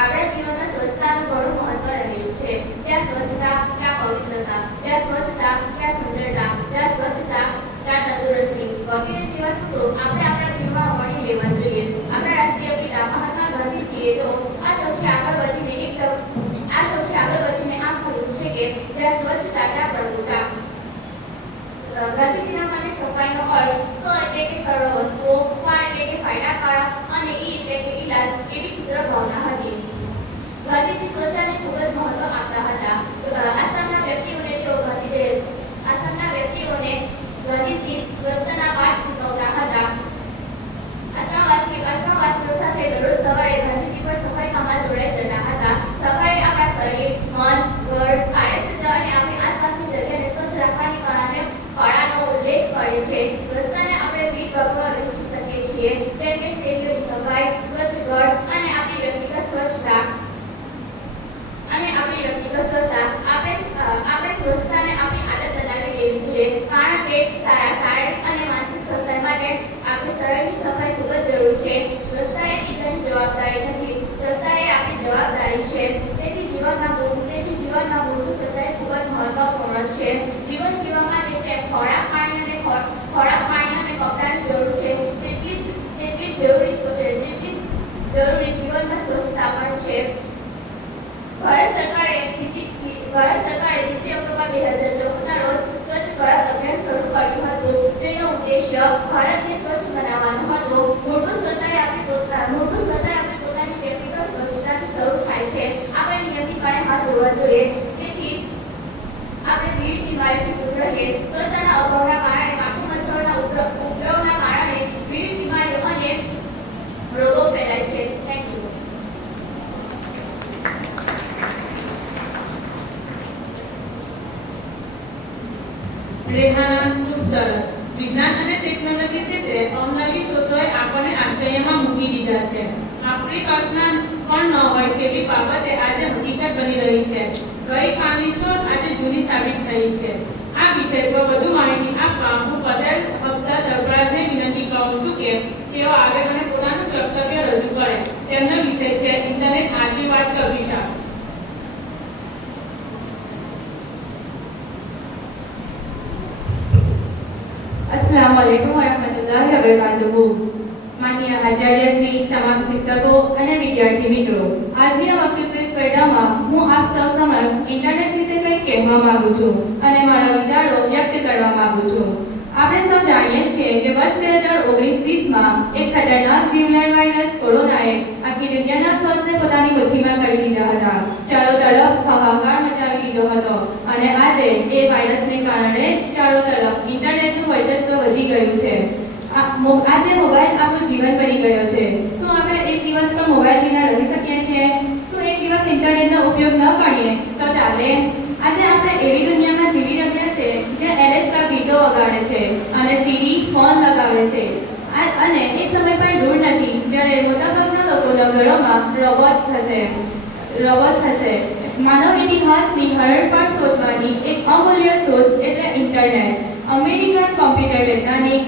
આપણા જીવનમાં સ્વચ્છતાનું ઘણું મહત્વ રહેલું છે. જ્યાં સ્વચ્છતા ત્યાં પવિત્રતા, જ્યાં સ્વચ્છતા ત્યાં સુંદરતા, જ્યાં સ્વચ્છતા ત્યાં તંદુરસ્તી વગેરે જેવા સૂત્રો આપણે આપણા જીવનમાં વણી લેવા જોઈએ. આપણા રાષ્ટ્રીય પિતા મહાત્મા ગાંધીજીએ તો આ સૌથી આગળ વધીને આ કહ્યું છે કે જ્યાં સ્વચ્છતા ત્યાં પ્રભુતા. ગાંધીજીના માટે સફાઈનો અર્થ સ એટલે કે સરળ વસ્તુઓ, ફા એટલે કે ફાયદાકારક અને ઈ એટલે કે ઇલાજ એવી સૂત્ર ભાવના હતી. ગાંધીજી સ્વચ્છતાને ખૂબ જ મહત્વ આપતા હતા. આસામના વ્યક્તિઓને ગાંધીજી સ્વચ્છતાના પાઠ શીખવતા હતા. આસામવાસીઓ સાથે દરરોજ સવારે ગાંધીજી પર સફાઈ કામમાં જોડાઈ જતા હતા. સફાઈ આપણા શરીર, મન, ઘર, કાર્યક્ષેત્ર અને આપણી આસપાસની જગ્યાને સ્વચ્છ રાખવાની કળાનો ઉલ્લેખ કરે છે. સ્વચ્છતાને આપણે વિવિધ ભાગોમાં વહેંચી શકીએ છીએ, જેમ કે શેરીઓની સફાઈ, સ્વચ્છ ઘર અને આપણી વ્યક્તિગત સ્વચ્છતા. આપણે સ્વચ્છતાને આપણી આદત બનાવી લેવી જોઈએ, કારણ કે શારીરિક અને માનસિક સ્વસ્થતા માટે આપણી શરીરની સફાઈ ખૂબ જ જરૂરી છે. સ્વચ્છતા એ બીજાની જવાબદારી નથી, સ્વચ્છતા એ આપણી જવાબદારી છે. તેથી જીવનમાં મૂળભૂત સ્વચ્છતા એ ખૂબ જ મહત્વપૂર્ણ છે. જીવન જીવવા માટે જેમ ખોરાક પાણી અને કપડાની જરૂર છે, તેટલી જ જરૂરી જીવનમાં સ્વચ્છતા પણ છે. ભારત સરકારે 20 ઓક્ટોબર 2014ના રોજ સ્વચ્છ ભારત અભિયાન શરૂ કર્યું હતું, જેનો ઉદ્દેશ્ય ભારતને સ્વચ્છ બનાવવાનો હતો. મૂળભૂત સ્વચ્છતા આપણી પોતાની વ્યક્તિગત સ્વચ્છતાથી શરૂ થાય છે. આપણે નિયમિતપણે હાથ ધોવા જોઈએ, જેથી આપણે વિવિધ બીમારીથી દૂર રહીએ. સ્વચ્છતાના અભાવના કારણે માખી મચ્છરના ઉપદ્રવના કારણે વિવિધ બીમારીઓ અને રોગો ફેલાય છે. Thank you. રેહાના ખૂબ સરસ. વિજ્ઞાન અને ટેકનોલોજી ક્ષેત્રે અવનવી શોધોએ આપણને આશ્ચર્યમાં મૂકી દીધા છે. આપણી કલ્પના પણ ન હોય તેવી બાબતે આજે હકીકત બની રહી છે. ગઈકાલની શોધ આજે જૂની સાબિત થઈ છે. આ વિષય પર વધુ માહિતી આપવા હું પટેલ હફસા સરફરાઝને વિનંતી કરું છું કે તેઓ આવે અને પોતાનું વક્તવ્ય રજૂ કરે. તેમનો વિષય છે ઇન્ટરનેટ આશીર્વાદ કે અભિશાપ. अस्सलाम वालेकुम वरहमतुल्लाहि वबरकातुहू. માનનીય આચાર્ય શ્રી, તમામ શિક્ષકો અને વિદ્યાર્થી મિત્રો, આજની આ વક્તવ્ય સ્પર્ધામાં હું આપ સૌ સમક્ષ ઇન્ટરનેટ વિશે કંઈક કહેવા માંગુ છું અને મારા વિચારો વ્યક્ત કરવા માંગુ છું. આપણે સૌ જાણીએ છીએ કે વર્ષ 2019-20માં એક ખતરનાક જીવલેણ વાયરસ કોરોનાએ આખી દુનિયાના સ્વાસ્થ્યને પોતાની મુઠ્ઠીમાં કરી લીધા હતા. ચારો તરફ હાહાકાર મચાવી દીધો હતો અને આજે એ વાયરસને કારણે જ ચારો તરફ ઇન્ટરનેટનું વર્ચસ્વ વધી ગયું છે. આજે મોબાઈલ આપણું જીવન બની ગયો છે. શું આપણે એક દિવસ પણ મોબાઈલ વિના રહી શકીએ છીએ? શું એક દિવસ ઇન્ટરનેટનો ઉપયોગ ન કરીએ તો ચાલે? આજે આપણે એવી દુનિયામાં જીવી રહ્યા છે જ્યાં એલેક્સા ગીતો વગાડે છે અને સીરી ફોન લગાવે છે. અને એ સમય પણ દૂર નથી જ્યારે મોટાભાગના લોકોના ઘરોમાં રોબોટ્સ હશે. માનવ ઇતિહાસની હરણફાળ શોધવાની એક અમૂલ્ય શોધ એટલે ઇન્ટરનેટ. અમેરિકન કોમ્પ્યુટર વૈજ્ઞાનિક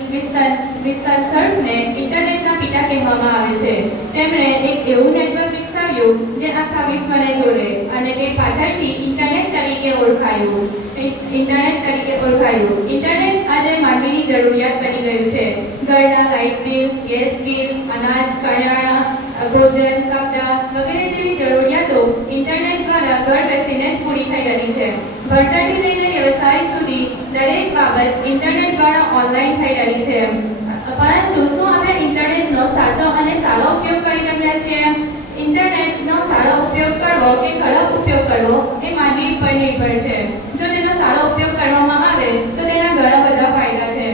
વિસ્તર સર્ફને ઇન્ટરનેટના પિતા કહેવામાં આવે છે. તેમણે એક એવું નેટવર્ક વિકસાવ્યું જે આખા વિશ્વને જોડે અને તે પાછળથી ઇન્ટરનેટ તરીકે ઓળખાયું. ઇન્ટરનેટ આજે માનવીની જરૂરિયાત બની ગયું છે. ઘરના લાઇટ બિલ, ગેસ બિલ, અનાજ, કરિયાણા, ભોજન, કપડાં વગેરે જેવી જરૂરિયાતો ઇન્ટરનેટ દ્વારા ઘર બેસીને જ પૂરી થઈ રહી છે. ભણતરથી લઈને વ્યવસાય સુધી દરેક બાબત ઇન્ટરનેટ દ્વારા ઓનલાઈન થઈ રહી છે. પરંતુ શું આપણે ઇન્ટરનેટનો સાચો અને સારો ઉપયોગ કરી રહ્યા છીએ? ઇન્ટરનેટનો સારો ઉપયોગ કરવો કે ખરાબ ઉપયોગ કરવો એ માનવી પર નિર્ભર છે. જો તેનો સારો ઉપયોગ કરવામાં આવે તો તેના ઘણા બધા ફાયદા છે.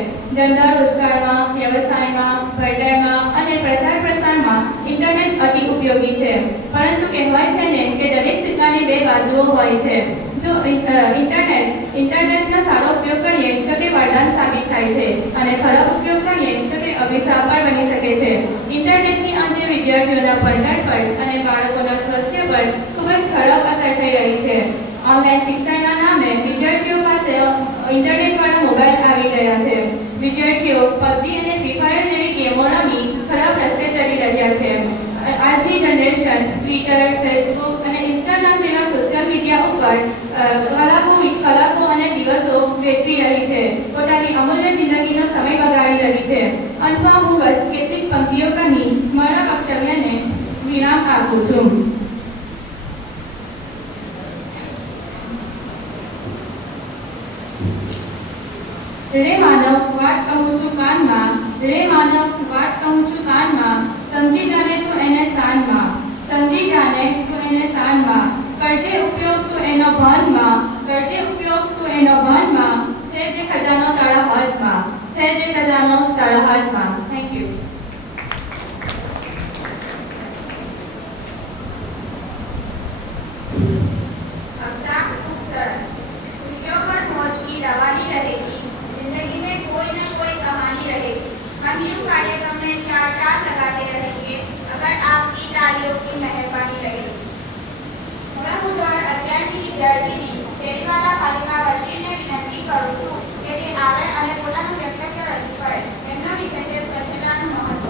બાજુઓ હોય છે. જો ઇન્ટરનેટનો સારો ઉપયોગ કરીએ તો તે વરદાન સાબિત થાય છે અને ખરાબ ઉપયોગ કરીએ તો તે અભિશાપ પણ બની શકે છે. ઇન્ટરનેટની અંતે વિદ્યાર્થીઓના ભણતર પર અને બાળકોના સ્વાસ્થ્ય પર ખૂબ જ ખરાબ અસર થઈ રહી છે. ઓનલાઈન શિક્ષણના નામે વિદ્યાર્થીઓ પાસે ઇન્ટરનેટવાળા મોબાઈલ આવી ગયા છે. વિદ્યાર્થીઓ પબજી અને ફ્રી ફાયર જેવી ગેમો રમી ખરાબ રસ્તે ચડી રહ્યા છે. આજની જનરેશન ટ્વિટર, ફેસબુક અને ઇન્સ્ટાગ્રામ જેવા સોશિયલ મીડિયા ઉપર કલાકો અને દિવસો વેડફી રહી છે. પોતાની અમૂલ્ય જિંદગીનો સમય બગાડી રહી છે. અંતમાં હું બસ કેટલીક પંક્તિઓ કહી મારા વક્તવ્યને વિરામ આપું છું. રે માનવ વાત કહું છું કાનમાં, રે માનવ વાત કહું છું કાનમાં, સમજી જાને તું એને શાનમાં, સમજી જાને તું એને શાનમાં, કરજે ઉપયોગ તું એનો ભાનમાં, કરજે ઉપયોગ તું એનો ભાનમાં, છે જે ખજાનો તારા હાથમાં, છે જે ખજાનો તારા હાથમાં. Thank you. कविता खूब सरस। खुशियों पर मौज की रवानी रहेगी, जिंदगी में कोई न कोई कहानी रहेगी। हम यूं कार्यक्रम में चार चांद लगाते रहेंगे अगर आपकी तालियों की मेहरबानी रहेगी। હું ધોરણ 11ની વિદ્યાર્થીની ફેરીવાલા હાલિમા બશીરને વિનંતી કરું છું કે તે આવે અને પોતાનું વ્યક્તિત્વ રજૂ કરે. તેમનો વિષય છે સ્વચ્છતાનું મહત્વ.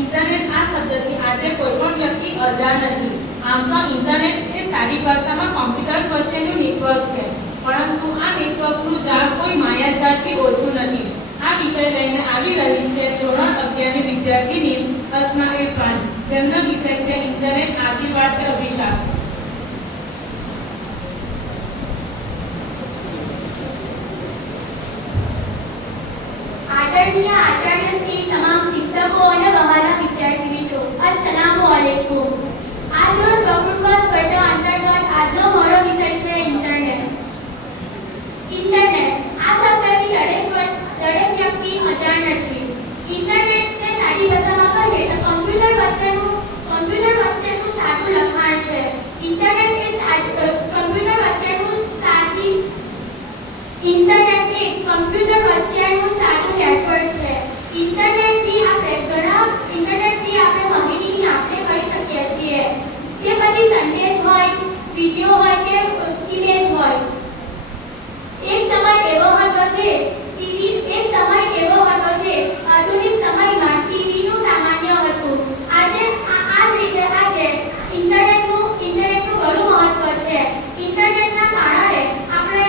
ઇન્ટરનેટ આ શબ્દથી આજે કોઈ પણ વ્યક્તિ અજાણ નથી. આમ તો ઇન્ટરનેટ એ સારી ભાષામાં કોમ્પ્યુટર્સ વચ્ચેનું નેટવર્ક છે, પરંતુ આ નેટવર્કનું જાળ કોઈ માયાજાળથી ઓછું નથી. આ વિષય લઈને આવી રહી છે ધોરણ 11ની વિદ્યાર્થીની અસ્મા ઇરફાન. જેમનો વિષય છે ઇન્ટરનેટ આશીર્વાદ કે અભિશાપ. આદરણીય આચાર્ય શ્રી, તમામ શિક્ષકો અને વહાલા વિદ્યાર્થી મિત્રો, અસ્સલામુ અલૈકુમ. આજરોજ વક્તૃત્વ સ્પર્ધા અંતર્ગત આજનો મારો વિષય છે ઇન્ટરનેટ. ઇન્ટરનેટ આ શબ્દથી દરેક વ્યક્તિ અજાણ નથી. ઇન્ટરનેટ તે સાદી ભાષામાં કહીએ તો કમ્પ્યુટર વચ્ચેનું સાચું લખાણ છે. ઇન્ટરનેટ એ કમ્પ્યુટર વચ્ચેનું સાચું નેટવર્ક છે. ઇન્ટરનેટથી આપણે માહિતીની આપણે કરી શકીએ છીએ. તે પછી સંદેશ હોય, વિડીયો હોય કે ઇમેજ હોય. એક સમય એવો હતો જે આધુનિક સમયમાં ટીવીનું સામાન્ય હતું. આજે ઇન્ટરનેટનું ઘણું મહત્વ છે. ઇન્ટરનેટના કારણે આપણે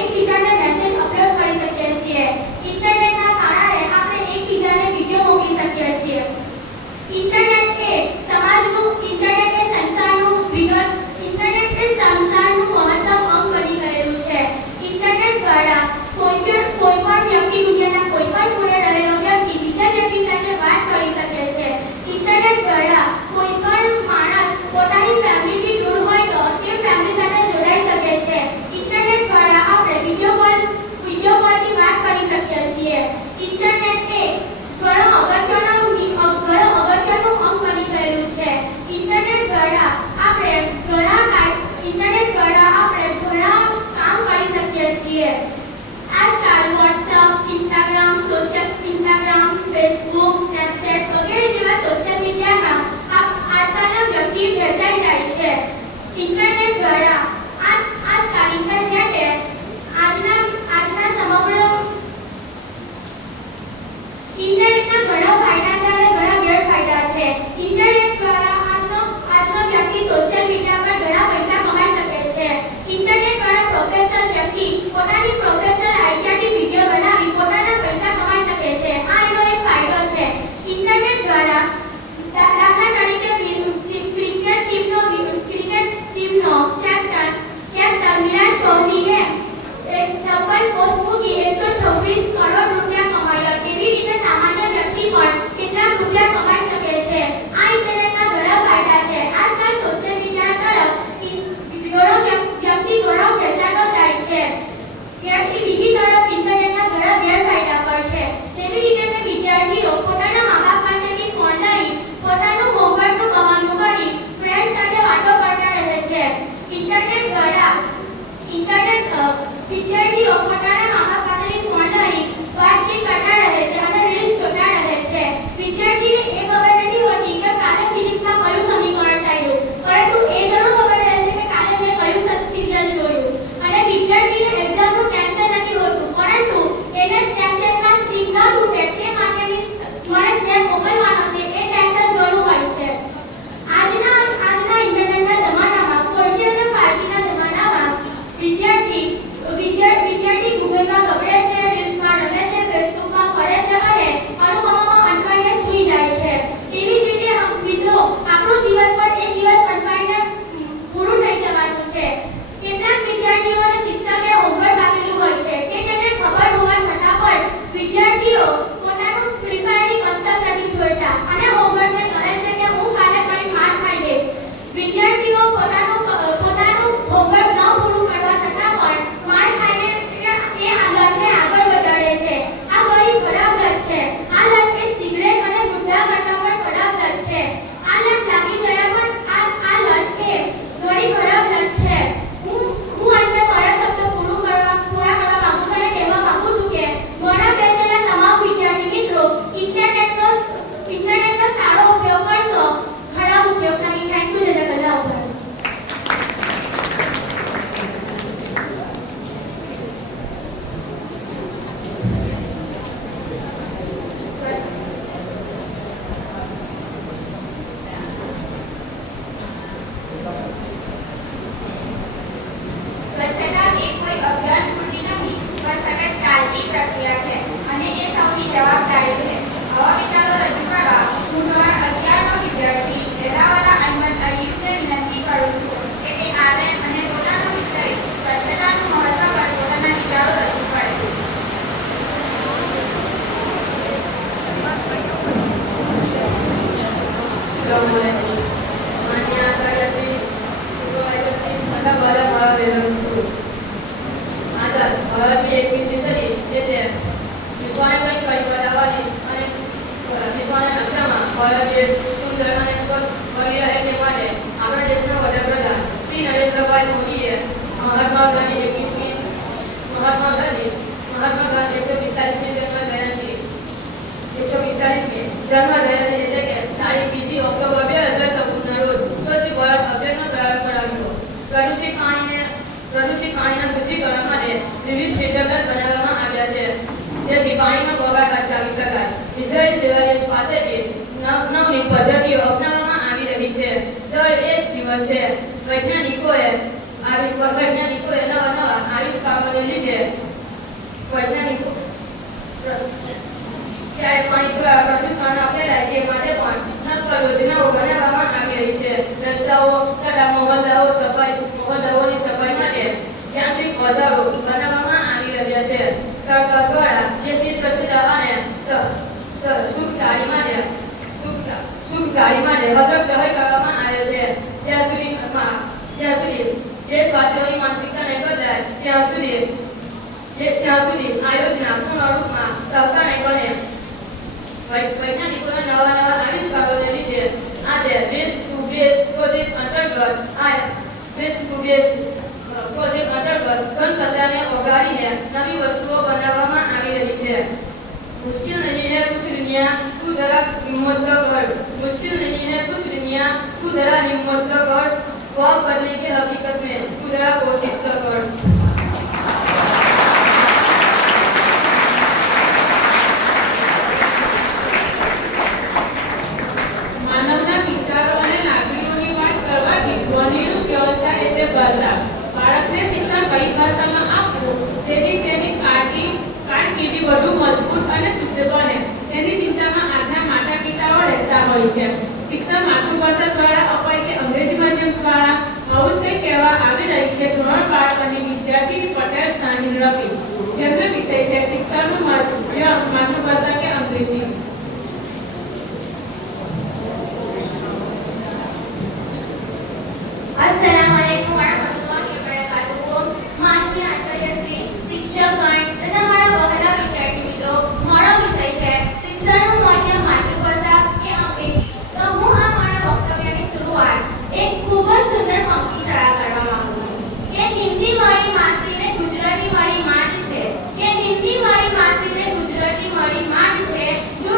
એકબીજાને મેસેજ અપલોડ કરી શકીએ છીએ. ઇન્ટરનેટના કારણે આપણે એકબીજાને વિડીયો મોકલી શકીએ છીએ. ઇન્ટરનેટ એ સંસારનું મહત્તમ અંગ બની ગયેલું છે. ઇન્ટરનેટ દ્વારા કોઈ પણ વ્યક્તિ, દુનિયાના કોઈ પણ ખૂણે રહેલો વ્યક્તિ બીજા વ્યક્તિ સાથે વાત કરી શકે છે. ઇન્ટરનેટ દ્વારા કોઈ પણ માણસ પોતાની ફેમિલીથી દૂર હોય તો તે ફેમિલી સાથે જોડાઈ શકે છે. ઇન્ટરનેટ દ્વારા આપણે વિડીયો કોલથી વાત કરી શકીએ છીએ. ઇન્ટરનેટ એ ઘણો અગત્યનું અંગ બની ગયેલું છે. ઇન્ટરનેટ દ્વારા આપણે ઘણા કામ કરી શકીએ છીએ. આજકાલ વોટ્સઅપ, ઇન્સ્ટાગ્રામ, ફેસબુક, સ્નેપચેટ વગેરે જેવા સોશિયલ મીડિયામાં આજકાલના વ્યક્તિ ભેજાઈ જાય છે. ઇન્ટરનેટ દ્વારા ઇન્ટરનેટના ઘણા ફાયદા છે અને ઘણા ગેરફાયદા છે. ઇન્ટરનેટ દ્વારા આજનો વ્યક્તિ સોશિયલ મીડિયા પર ઘણા પૈસા કમાઈ શકે છે. ઇન્ટરનેટ દ્વારા પ્રોફેશનલ વ્યક્તિ પોતાની પ્રોફેશનલ આઈડિયાથી વિડીયો બનાવી પોતાના પૈસા કમાઈ શકે છે. આ એનો એક ફાયદો છે. ઇન્ટરનેટ દ્વારા દાખલા તરીકે ક્રિકેટ ટીમનો કેપ્ટન વિરાટ કોહલીએ 56 પોસ્ટ મૂકી 126 કરોડ રૂપિયા કમાયા. કેવી રીતે સામાન્ય વ્યક્તિ પણ કેટલાક રૂપિયા કમાઈ શકે છે. આ ઇન્ટરનેટના ઘણા ફાયદા છે. આજકાલ સોશિયલ મીડિયા તરફ ઘણો ભારતની 21મી સદી એટલે વિશ્વને કંઈક કરી બતાવવાની અને વિશ્વના નકશામાં ભારત દેશ સુંદર અને સ્વચ્છ બની રહે તે માટે આપણા દેશના વડાપ્રધાન શ્રી નરેન્દ્રભાઈ મોદીએ મહાત્મા ગાંધી 145મી જન્મ જયંતિ એટલે કે તારીખ 2 ઓક્ટોબર 2014ના રોજ સ્વચ્છ ભારત અભિયાનનો પ્રારંભ કરાવ્યો. પ્રદૂષિત પાણીના શુદ્ધિકરણ માટે વિવિધ ફિલ્ટર બનાવવામાં આવ્યા છે જેથી પાણીમાં બગાડ અટકાવી શકાય. ઇઝરાયલ જેવા દેશ પાસેથી નવનીત પદ્ધતિઓ અપનાવવામાં આવી રહી છે. જળ એ જ જીવન છે. વૈજ્ઞાનિકોએ નવા આવિષ્કારોને લીધે ત્યારે પાણી પ્રદૂષણ ન ફેલાય તે માટે પણ નક્કર યોજનાઓ બનાવવામાં આવી રહી છે. રસ્તાઓ તથા મહોલ્લાઓની સફાઈ માટે યાંત્રિક ઓજારો બનાવવામાં આવી રહ્યા છે. સરકાર દ્વારા દેશની સ્વચ્છતા અને શુભ ગાડી માટે અગ્ર સહાય કરવામાં આવે છે. જ્યાં સુધી દેશવાસીઓની માનસિકતા નહીં બદલાય ત્યાં સુધી આ યોજના પૂર્ણ રૂપમાં સફળ નહીં બને. વૈજ્ઞાનિકોના નવા આવિષ્કારોને લીધે આજે વેસ્ટ ટુ બેસ્ટ પ્રોજેક્ટ અંતર્ગત ઘન કચરાને ઓગાળીને નવી વસ્તુઓ બનાવવામાં આવી રહી છે. मुश्किल नहीं है कुछ दुनिया तू जरा हिम्मत तो कर. मुश्किल नहीं है कुछ दुनिया तू जरा हिम्मत तो कर. वक्त बदलने की हकीकत में तू जरा कोशिश तो कर. માનવના વિચારો અને લાગણીઓની વાત કરવાથી ધ્વનિનું વ્યવસ્થા એટલે ભાષા. બાળકને શિક્ષણ કઈ ભાષામાં આપવું જેથી તેની કારકિર્દી વધુ મજબૂત અને શુદ્ધ બને તેની ચિંતામાં આજના માતા પિતાઓ રહેતા હોય છે. શિક્ષણ માતૃભાષા દ્વારા અપાય કે અંગ્રેજી માધ્યમ દ્વારા આવું જ કંઈ કહેવા આવી રહી છે. ધોરણ 12 અને વિદ્યાર્થી પટેલ સાનિલ રફી, જેમનો વિષય છે શિક્ષણનું માધ્યમ માતૃભાષા કે અંગ્રેજી. अस्सलामुअलैकुम वरहमतुल्लाहि वबरकातुहू. माननीय आचार्य શ્રી, શિક્ષકગણ તથા મારા વહાલા વિદ્યાર્થી મિત્રો, મારો વિષય છે શિક્ષણનું માધ્યમ માતૃભાષા કે અંગ્રેજી. તો હું આ મારા વક્તવ્યની શરૂઆત એક ખૂબ જ સુંદર પંક્તિ દ્વારા કરવા માંગુ છું કે હિન્દી મારી માતૃ ને ગુજરાતી મારી માત છે, કે હિન્દી મારી માતૃ ને ગુજરાતી મારી માત છે. જો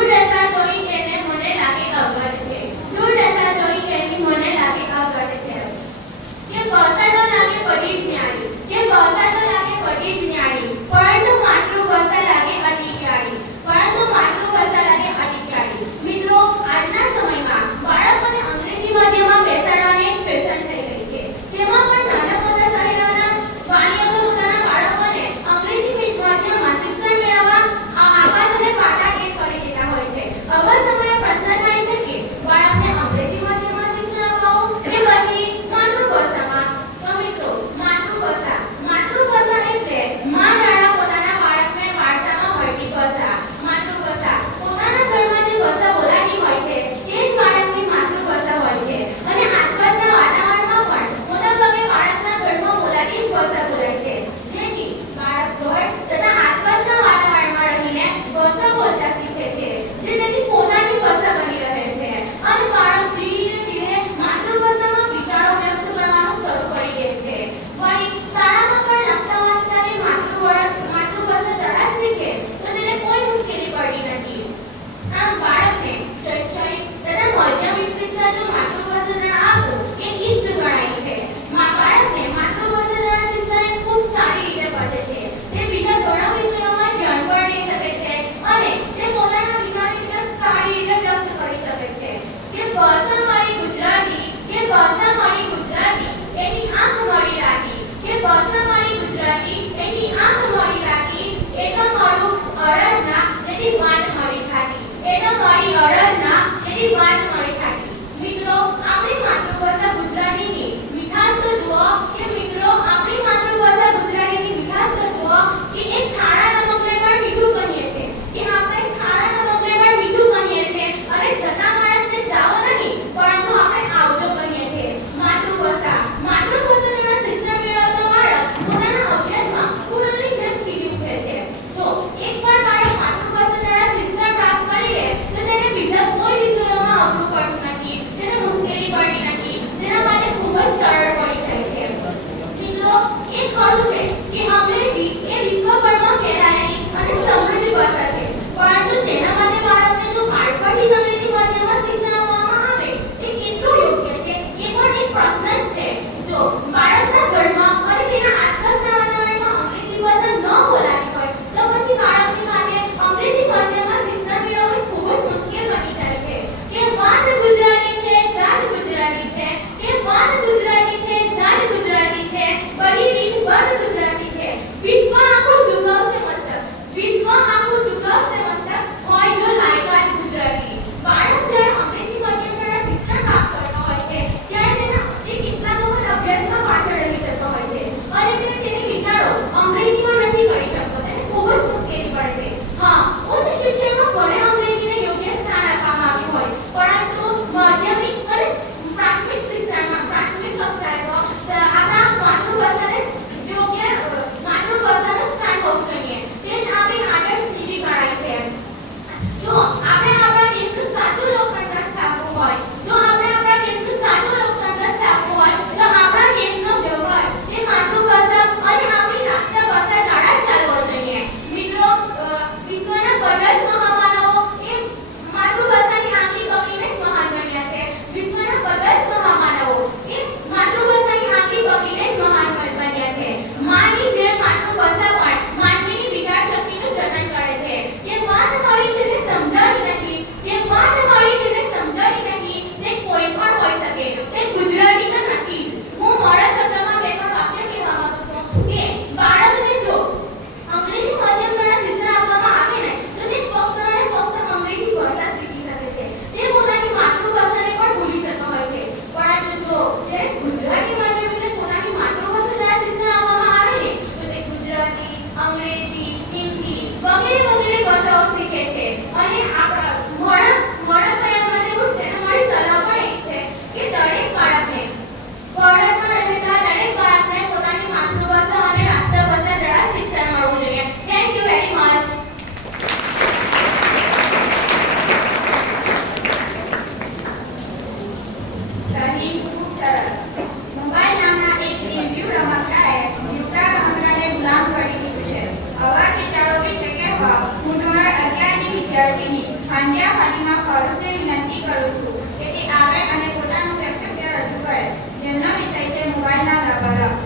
માંડ્યા પાણીમાં ફરજને વિનંતી કરું છું કે તે આવે અને પોતાનું વ્યક્તિત્વ રજૂ કરે, જેમનો વિષય છે મોબાઈલના લાભાલાભ.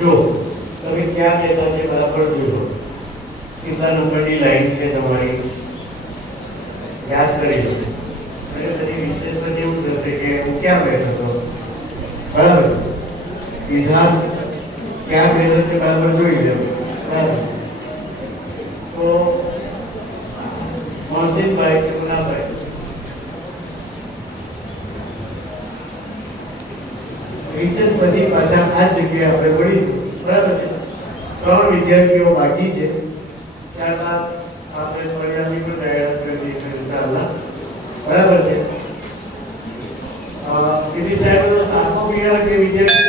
જો તમે ક્યાં કહેતા છે બરાબર જોયો, કેટલા નંબરની લાઈન છે તમારી યાદ કરી લો. અને પછી વિશેષમાં એવું થશે કે હું ક્યાં બેઠો હતો, બરાબર, વિધાન ક્યાં બેઠો છે બરાબર જોઈ લો, બરાબર. તો મોહસિનભાઈ કે મુનાભાઈ વિશેષ પછી પાછા આ જગ્યાએ આપણે મળીશું, બરાબર છે. 3 વિદ્યાર્થીઓ બાકી છે, ત્યારબાદ આપણે પરિણામની પણ તૈયારી કરી દઈશું ઇન્શાઅલ્લાહ, બરાબર છે. વિધિ સાહેબનો 7મો પીરિયડ કે વિદ્યાર્થી